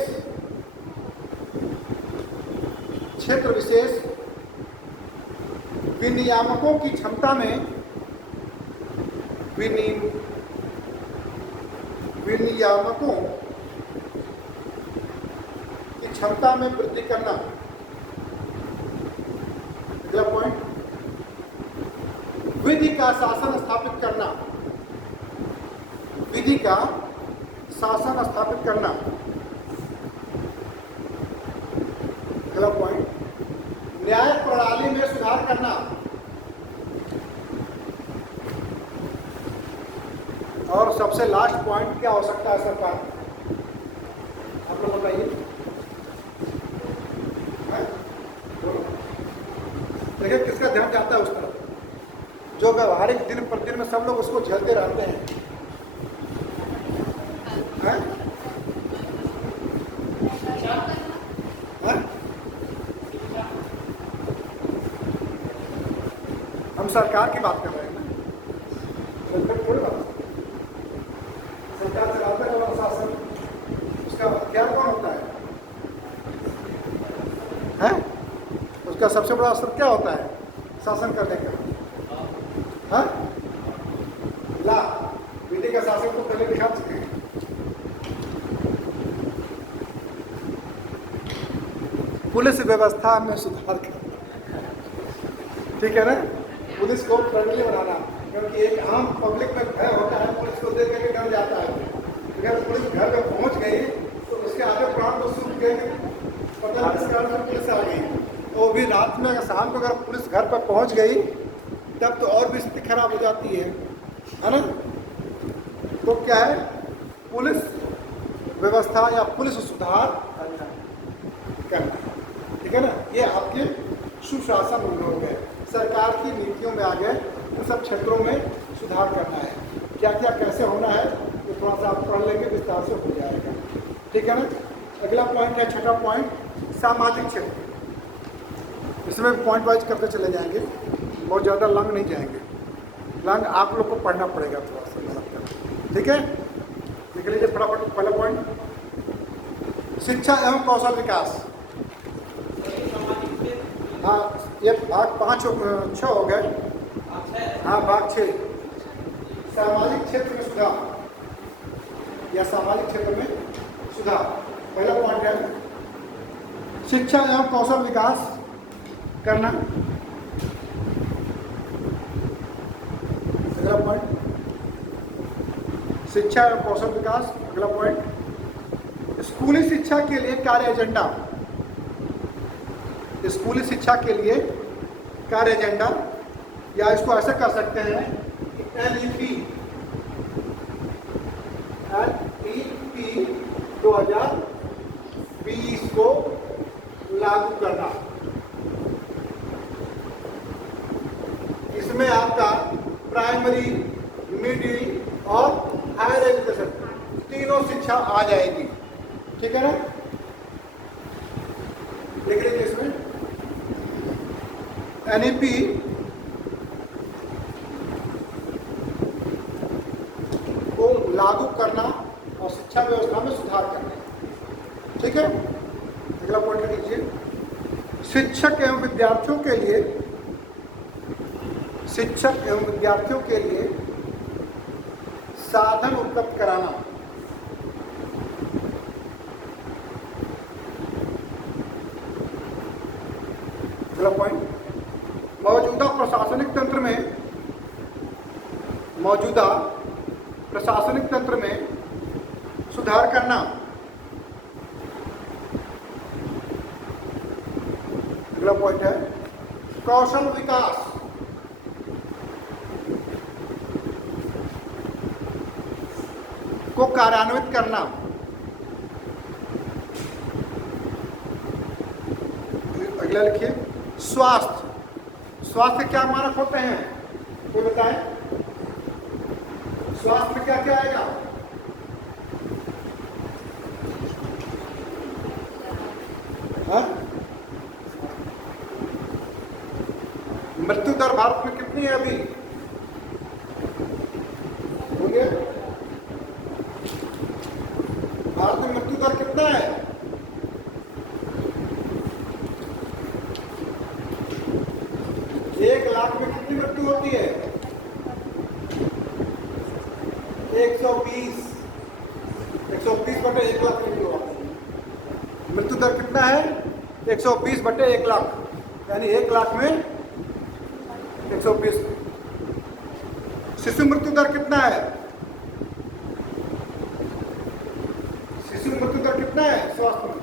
क्षेत्र विशेष विनियामकों की क्षमता में विनियामकों की क्षमता में वृद्धि करना। अगला पॉइंट, विधि का शासन स्थापित करना। विधि का शासन स्थापित करना। अगला पॉइंट, न्याय प्रणाली में सुधार करना। और सबसे लास्ट पॉइंट क्या हो सकता है सरकार? आप लोग बताइए। देखिए किसका ध्यान जाता है उस तरफ, जो व्यवहारिक दिन प्रतिदिन में सब लोग उसको झेलते रहते हैं। हम सरकार की बात कर रहे हैं ना, थोड़ी बात। सरकार चलाता है और शासन, उसका क्या कौन होता है? उसका सबसे बड़ा असर क्या होता है शासन करने का? ला विधि का शासन को पहले दिखा चुके हैं। पुलिस व्यवस्था में सुधार करना, ठीक है ना? पुलिस को फ्रेंडली बनाना, क्योंकि एक आम पब्लिक में भय होता है, पुलिस को देख करके डर जाता है। अगर पुलिस घर पे पहुंच गई तो उसके आगे प्राण तो सूख गए, पता नहीं किस कारण से पुलिस आ गई। तो भी रात में अगर शाम को अगर पुलिस घर पर पहुंच गई तब तो और भी स्थिति खराब हो जाती है ना? तो क्या है, पुलिस व्यवस्था या पुलिस सुधार करना, ठीक है ना? ये आपके सुशासन हो गए, सरकार की नीतियों में आ गए, इन सब क्षेत्रों में सुधार करना है। क्या क्या कैसे होना है तो थोड़ा सा आप पढ़ लेंगे, विस्तार से हो जाएगा, ठीक है ना? अगला पॉइंट है, छठा पॉइंट, सामाजिक क्षेत्र। इसमें पॉइंट वाइज करते चले जाएंगे, बहुत ज़्यादा लंग नहीं जाएंगे। लंग आप लोग को पढ़ना पड़ेगा थोड़ा सा मदद कर, ठीक है? देख लीजिए फटाफट। पहला पॉइंट, शिक्षा एवं कौशल विकास। हाँ, ये भाग 5-6 हो गए। हाँ, भाग 6, सामाजिक क्षेत्र में सुधार या सामाजिक क्षेत्र में सुधार। पहला पॉइंट है शिक्षा एवं कौशल विकास करना। अगला पॉइंट, शिक्षा एवं कौशल विकास। अगला पॉइंट, स्कूली शिक्षा के लिए कार्य एजेंडा। स्कूली शिक्षा के लिए कार्य एजेंडा, या इसको ऐसे कर सकते हैं कि LEP 2020 को लागू करना। इसमें आपका प्राइमरी, मिडिल और हायर एजुकेशन तीनों शिक्षा आ जाएगी, ठीक है ना? देख लीजिए इसमें NEP को लागू करना और शिक्षा व्यवस्था में सुधार करना। ठीक है, अगला पॉइंट लिख लीजिए। शिक्षक एवं विद्यार्थियों के लिए साधन उपलब्ध कराना। अगला पॉइंट, मौजूदा प्रशासनिक तंत्र में सुधार करना। अगला पॉइंट है कौशल विकास को कार्यान्वित करना। अगला लिखिए स्वास्थ्य क्या मानक होते हैं, कोई बताएं? स्वास्थ्य में क्या क्या आएगा? हाँ? मृत्यु दर भारत में कितनी है अभी? बोलिए, भारत में मृत्यु दर कितना है? एक लाख में कितनी मृत्यु होती है? 120 बटे 1 लाख मृत्यु होती है। मृत्यु दर कितना है? 120 बटे 1 लाख, यानी 1 लाख में 120। शिशु मृत्यु दर कितना है? शिशु मृत्यु दर कितना है स्वास्थ्य में?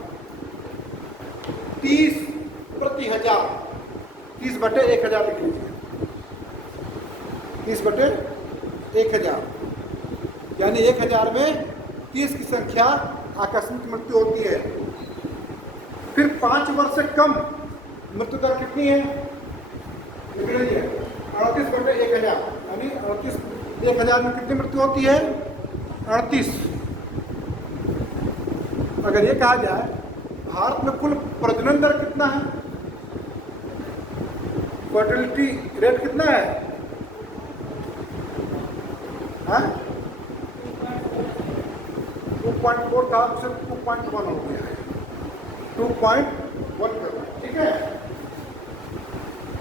30 प्रति हजार, 30 बटे 1000 लिख लीजिए, 30 बटे 1000, यानी 1000 में 30 की संख्या आकस्मिक मृत्यु होती है। फिर 5 वर्ष से कम मृत्यु दर कितनी है? लिख लीजिए 38 बटे 1000, यानी 1000 में कितनी मृत्यु होती है? 38। अगर ये कहा जाए भारत में कुल प्रजनन दर कितना है, फर्टिलिटी रेट कितना है? हाँ? 2.4 था, उसे 2.1 हो गया है, 2.1 करना, ठीक है।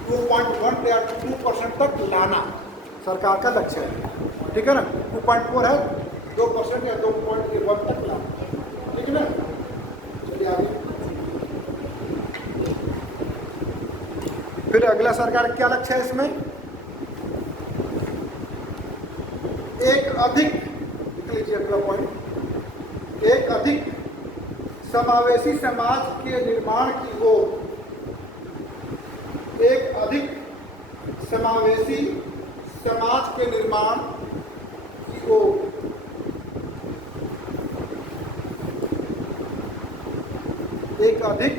2.1 या 2% तक लाना सरकार का लक्ष्य है, ठीक है ना। 2.4 है, 2% या 2.1 तक लाना, ठीक है ना। चलिए आगे। फिर अगला सरकार क्या लक्ष्य है इसमें? एक अधिक, लिख लीजिए अगला पॉइंट, एक अधिक समावेशी समाज के निर्माण की ओर, एक अधिक समावेशी समाज के निर्माण की ओर। एक अधिक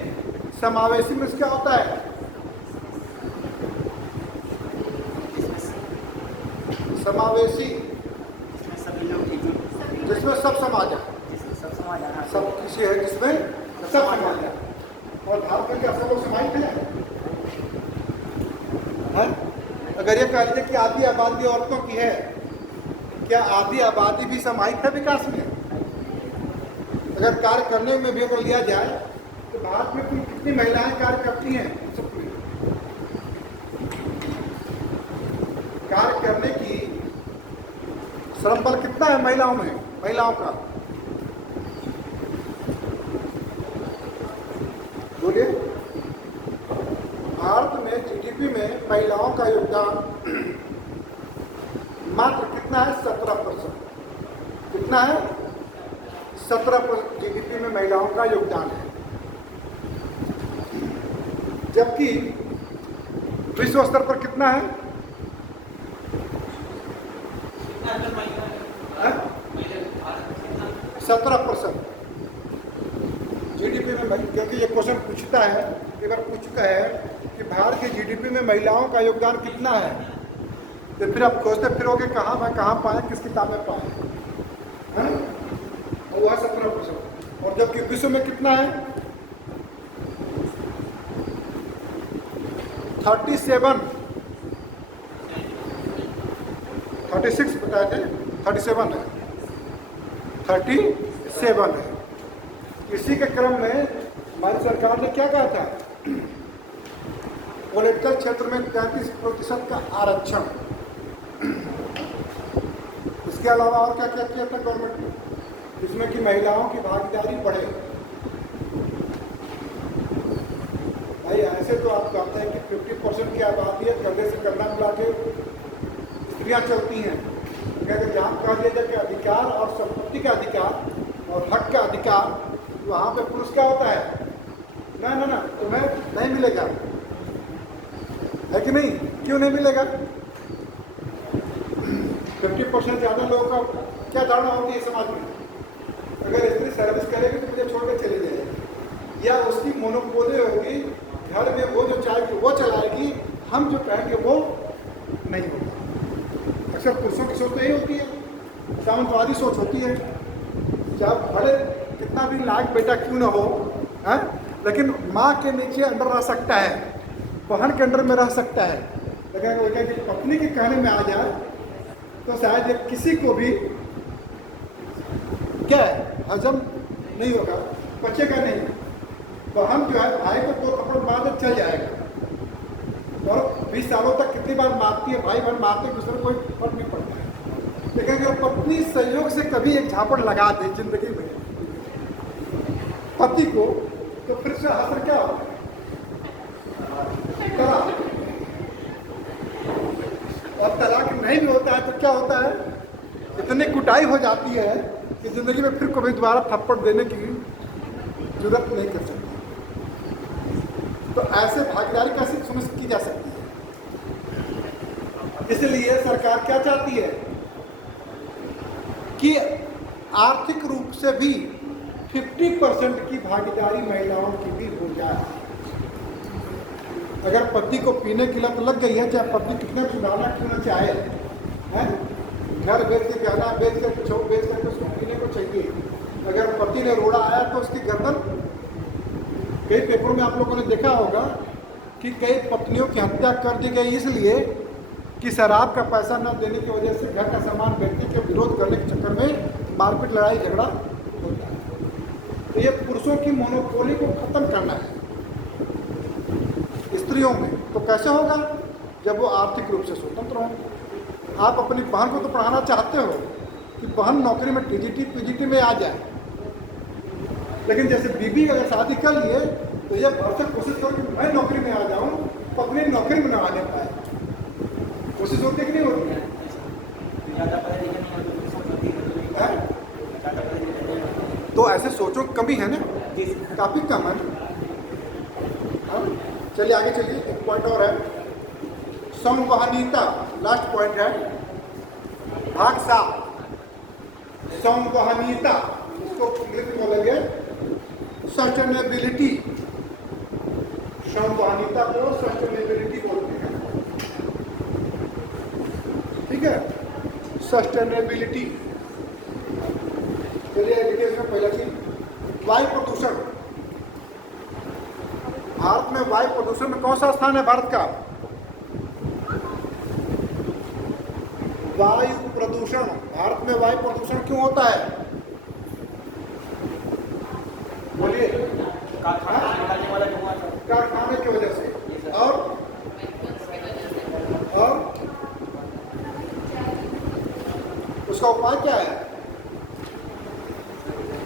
समावेशी में क्या होता है? समावेशी जिसमें सब समाज है, सब किसी है जिसमें सब समाज है। और भारत में क्या सब लोग समाहित है? अगर ये कह लीजिए कि आधी आबादी औरतों की है, क्या आधी आबादी भी समाहित है विकास में? अगर कार्य करने में भी अगर लिया जाए तो भारत में कुल कितनी महिलाएं कार्य करती हैं? कार्य करने की श्रम बल कितना है महिलाओं में, महिलाओं का? बोलिए। भारत में जीडीपी में महिलाओं का योगदान मात्र कितना है? 17%। कितना है? 17% जीडीपी में महिलाओं का योगदान है। जबकि विश्व स्तर पर कितना है? 17% जीडीपी में। क्योंकि ये क्वेश्चन पूछता है, एक बार पूछ चुका है कि भारत की जीडीपी में महिलाओं का योगदान कितना है, तो फिर आप खोजते फिरोगे कहाँ पाए, किस किताब में पाए, है ना। और वह 17%। और जबकि विश्व में कितना है? 37, 36 बताए थे, 37 है, 37 है। इसी के क्रम में हमारी सरकार ने क्या कहा था, पॉलिटिकल क्षेत्र में 33% का आरक्षण। इसके अलावा और क्या क्या किया था गवर्नमेंट ने, जिसमें कि महिलाओं की भागीदारी बढ़े। भाई ऐसे तो आप कहते हैं कि 50% की आबादी है, कंधे से कंधा मिला के स्त्रियाँ चलती हैं। अगर जहाँ कहा दिया जाए कि अधिकार और संपत्ति का अधिकार और हक का अधिकार, तो वहाँ पे पुरुष क्या होता है, ना ना ना तुम्हें नहीं मिलेगा, है कि नहीं? क्यों नहीं मिलेगा? 50% ज़्यादा लोगों का क्या धारणा होती है समाज में, अगर स्त्री सर्विस करेगी तो मुझे छोड़ कर चली जाएगी, या उसकी मोनोपोली होगी, घर में वो जो चाहेगी वो चलाएगी, हम जो कहेंगे वो नहीं होगा। अक्सर पुरुषों की सोच तो यही होती है, सामंतवादी सोच होती है। जब भले कितना भी लायक बेटा क्यों ना हो, है, लेकिन माँ के नीचे अंडर रह सकता है, बहन के अंडर में रह सकता है। लेकिन वो कहते हैं पत्नी के कहने में आ जाए तो शायद ये किसी को भी क्या है हजम नहीं होगा, बचेगा नहीं। बहन जो है भाई को 2 थप्पड़ मार दे चल जाएगा, और 20 सालों तक कितनी बार मारती है, भाई बहन मारते दूसरे कोई फर्क नहीं पड़ता है। लेकिन अगर पत्नी संयोग से कभी एक झापड़ लगा दे जिंदगी में पति को, तो फिर से असर क्या होगा, तलाक। और तलाक नहीं भी होता है तो क्या होता है, इतनी कुटाई हो जाती है कि जिंदगी में फिर कभी दोबारा थप्पड़ देने की जरूरत नहीं कर सकती। तो ऐसे भागीदारी कैसे सुनिश्चित की जा सकती है? इसलिए सरकार क्या चाहती है कि आर्थिक रूप से भी 50% की भागीदारी महिलाओं की भी हो जाए। अगर पति को पीने की लत लग गई है, चाहे पति कितना सुधारना क्यों न चाहे, है, घर बेच के गहना बेच कर कुछ बेच करके उसको पीने को चाहिए। अगर पति ने रोड़ा आया तो उसकी गर्दन, कई पेपरों में आप लोगों ने देखा होगा कि कई पत्नियों की हत्या कर दी गई इसलिए कि शराब का पैसा न देने की वजह से घर का सामान बेचने के विरोध करने के चक्कर में मारपीट लड़ाई झगड़ा होता है। तो ये पुरुषों की मोनोपोली को खत्म करना है स्त्रियों में। तो कैसे होगा? जब वो आर्थिक रूप से स्वतंत्र हों। आप अपनी बहन को तो पढ़ाना चाहते हो कि बहन नौकरी में टीजीटी पीजीटी में आ जाए, लेकिन जैसे बीबी अगर शादी कर लिए तो ये भरसक कोशिश करो कि मैं नौकरी में आ जाऊं, पत्नी नौकरी में ना आने पाए। कोशिश होती है कि नहीं होती है? तो ऐसे सोचो कमी है ना, काफ़ी कम है ना। चलिए आगे चलिए, एक पॉइंट और है, संवहनीयता। लास्ट पॉइंट है भाग 7, संवहनीयता। इसको इंग्लिश में बोलेंगे सस्टेनेबिलिटी। संवहनीयता को सस्टेनेबिलिटी बोलते हैं, ठीक है, सस्टेनेबिलिटी। चलिए डिटेल्स में पहला चीज वायु प्रदूषण। भारत में वायु प्रदूषण में कौन सा स्थान है भारत का? वायु प्रदूषण। भारत में वायु प्रदूषण क्यों होता है? बोलिए। कारखाने की वजह से। और उसका उपाय क्या है?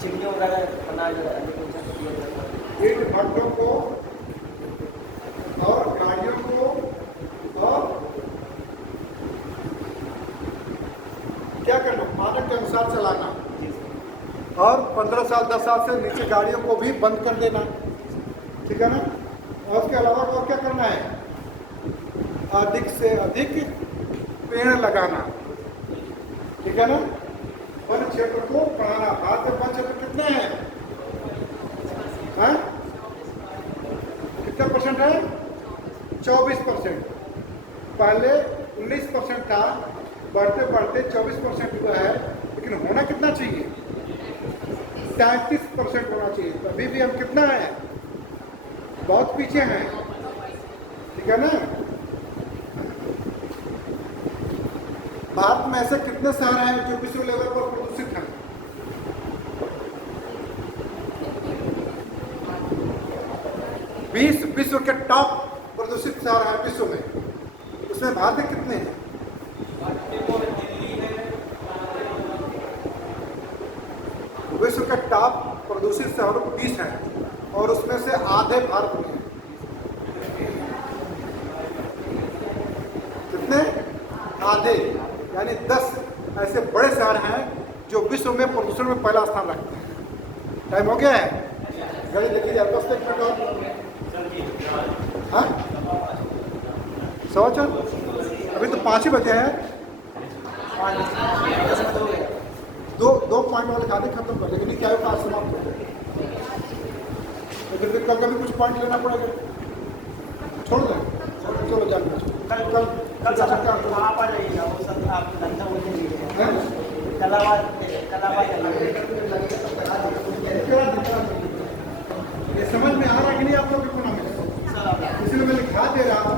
चिड़ियों वगैरह ईंट भट्टों को और गाड़ियों को और क्या करना, मानक के अनुसार चलाना, और 15 साल 10 साल से नीचे गाड़ियों को भी बंद कर देना, ठीक है ना। और उसके अलावा और क्या करना है? अधिक से अधिक पेड़ लगाना, ठीक है ना। वन क्षेत्र को बढ़ाना। भारत में वन क्षेत्र कितने हैं? कितना परसेंट है? 24%। पहले 19% था, बढ़ते बढ़ते 24% हुआ है, लेकिन होना कितना चाहिए? 33% होना चाहिए। तो अभी भी हम कितना है? बहुत पीछे हैं। ठीक है ना। भारत में ऐसे कितने शहर हैं जो विश्व लेवल पर प्रदूषित हैं? विश्व के टॉप प्रदूषित शहर हैं विश्व में, उसमें भारत के कितने हैं? विश्व के टॉप प्रदूषित शहरों 20 हैं और उसमें से आधे भारत में हैं। कितने? आधे, यानी 10 ऐसे बड़े शहर हैं जो विश्व में प्रदूषण में पहला स्थान रखते हैं। टाइम हो गया है, घड़ी देखिए जाए 10 मिनट और। हाँ 4:15, अभी तो 5 ही बजे हैं। 2 पॉइंट वाले खाने खत्म कर लेकिन क्या होगा, आज समाप्त हो गया। लेकिन फिर कल कभी कुछ पॉइंट लेना पड़ेगा, छोड़ दें। चलो जान कल आप आ जाइएगा, वो सब आप धंधा मुझे लीजिएगा। ये समझ में आ रहा है कि नहीं आप लोग को? इसलिए मैं लिखा दे रहा हूँ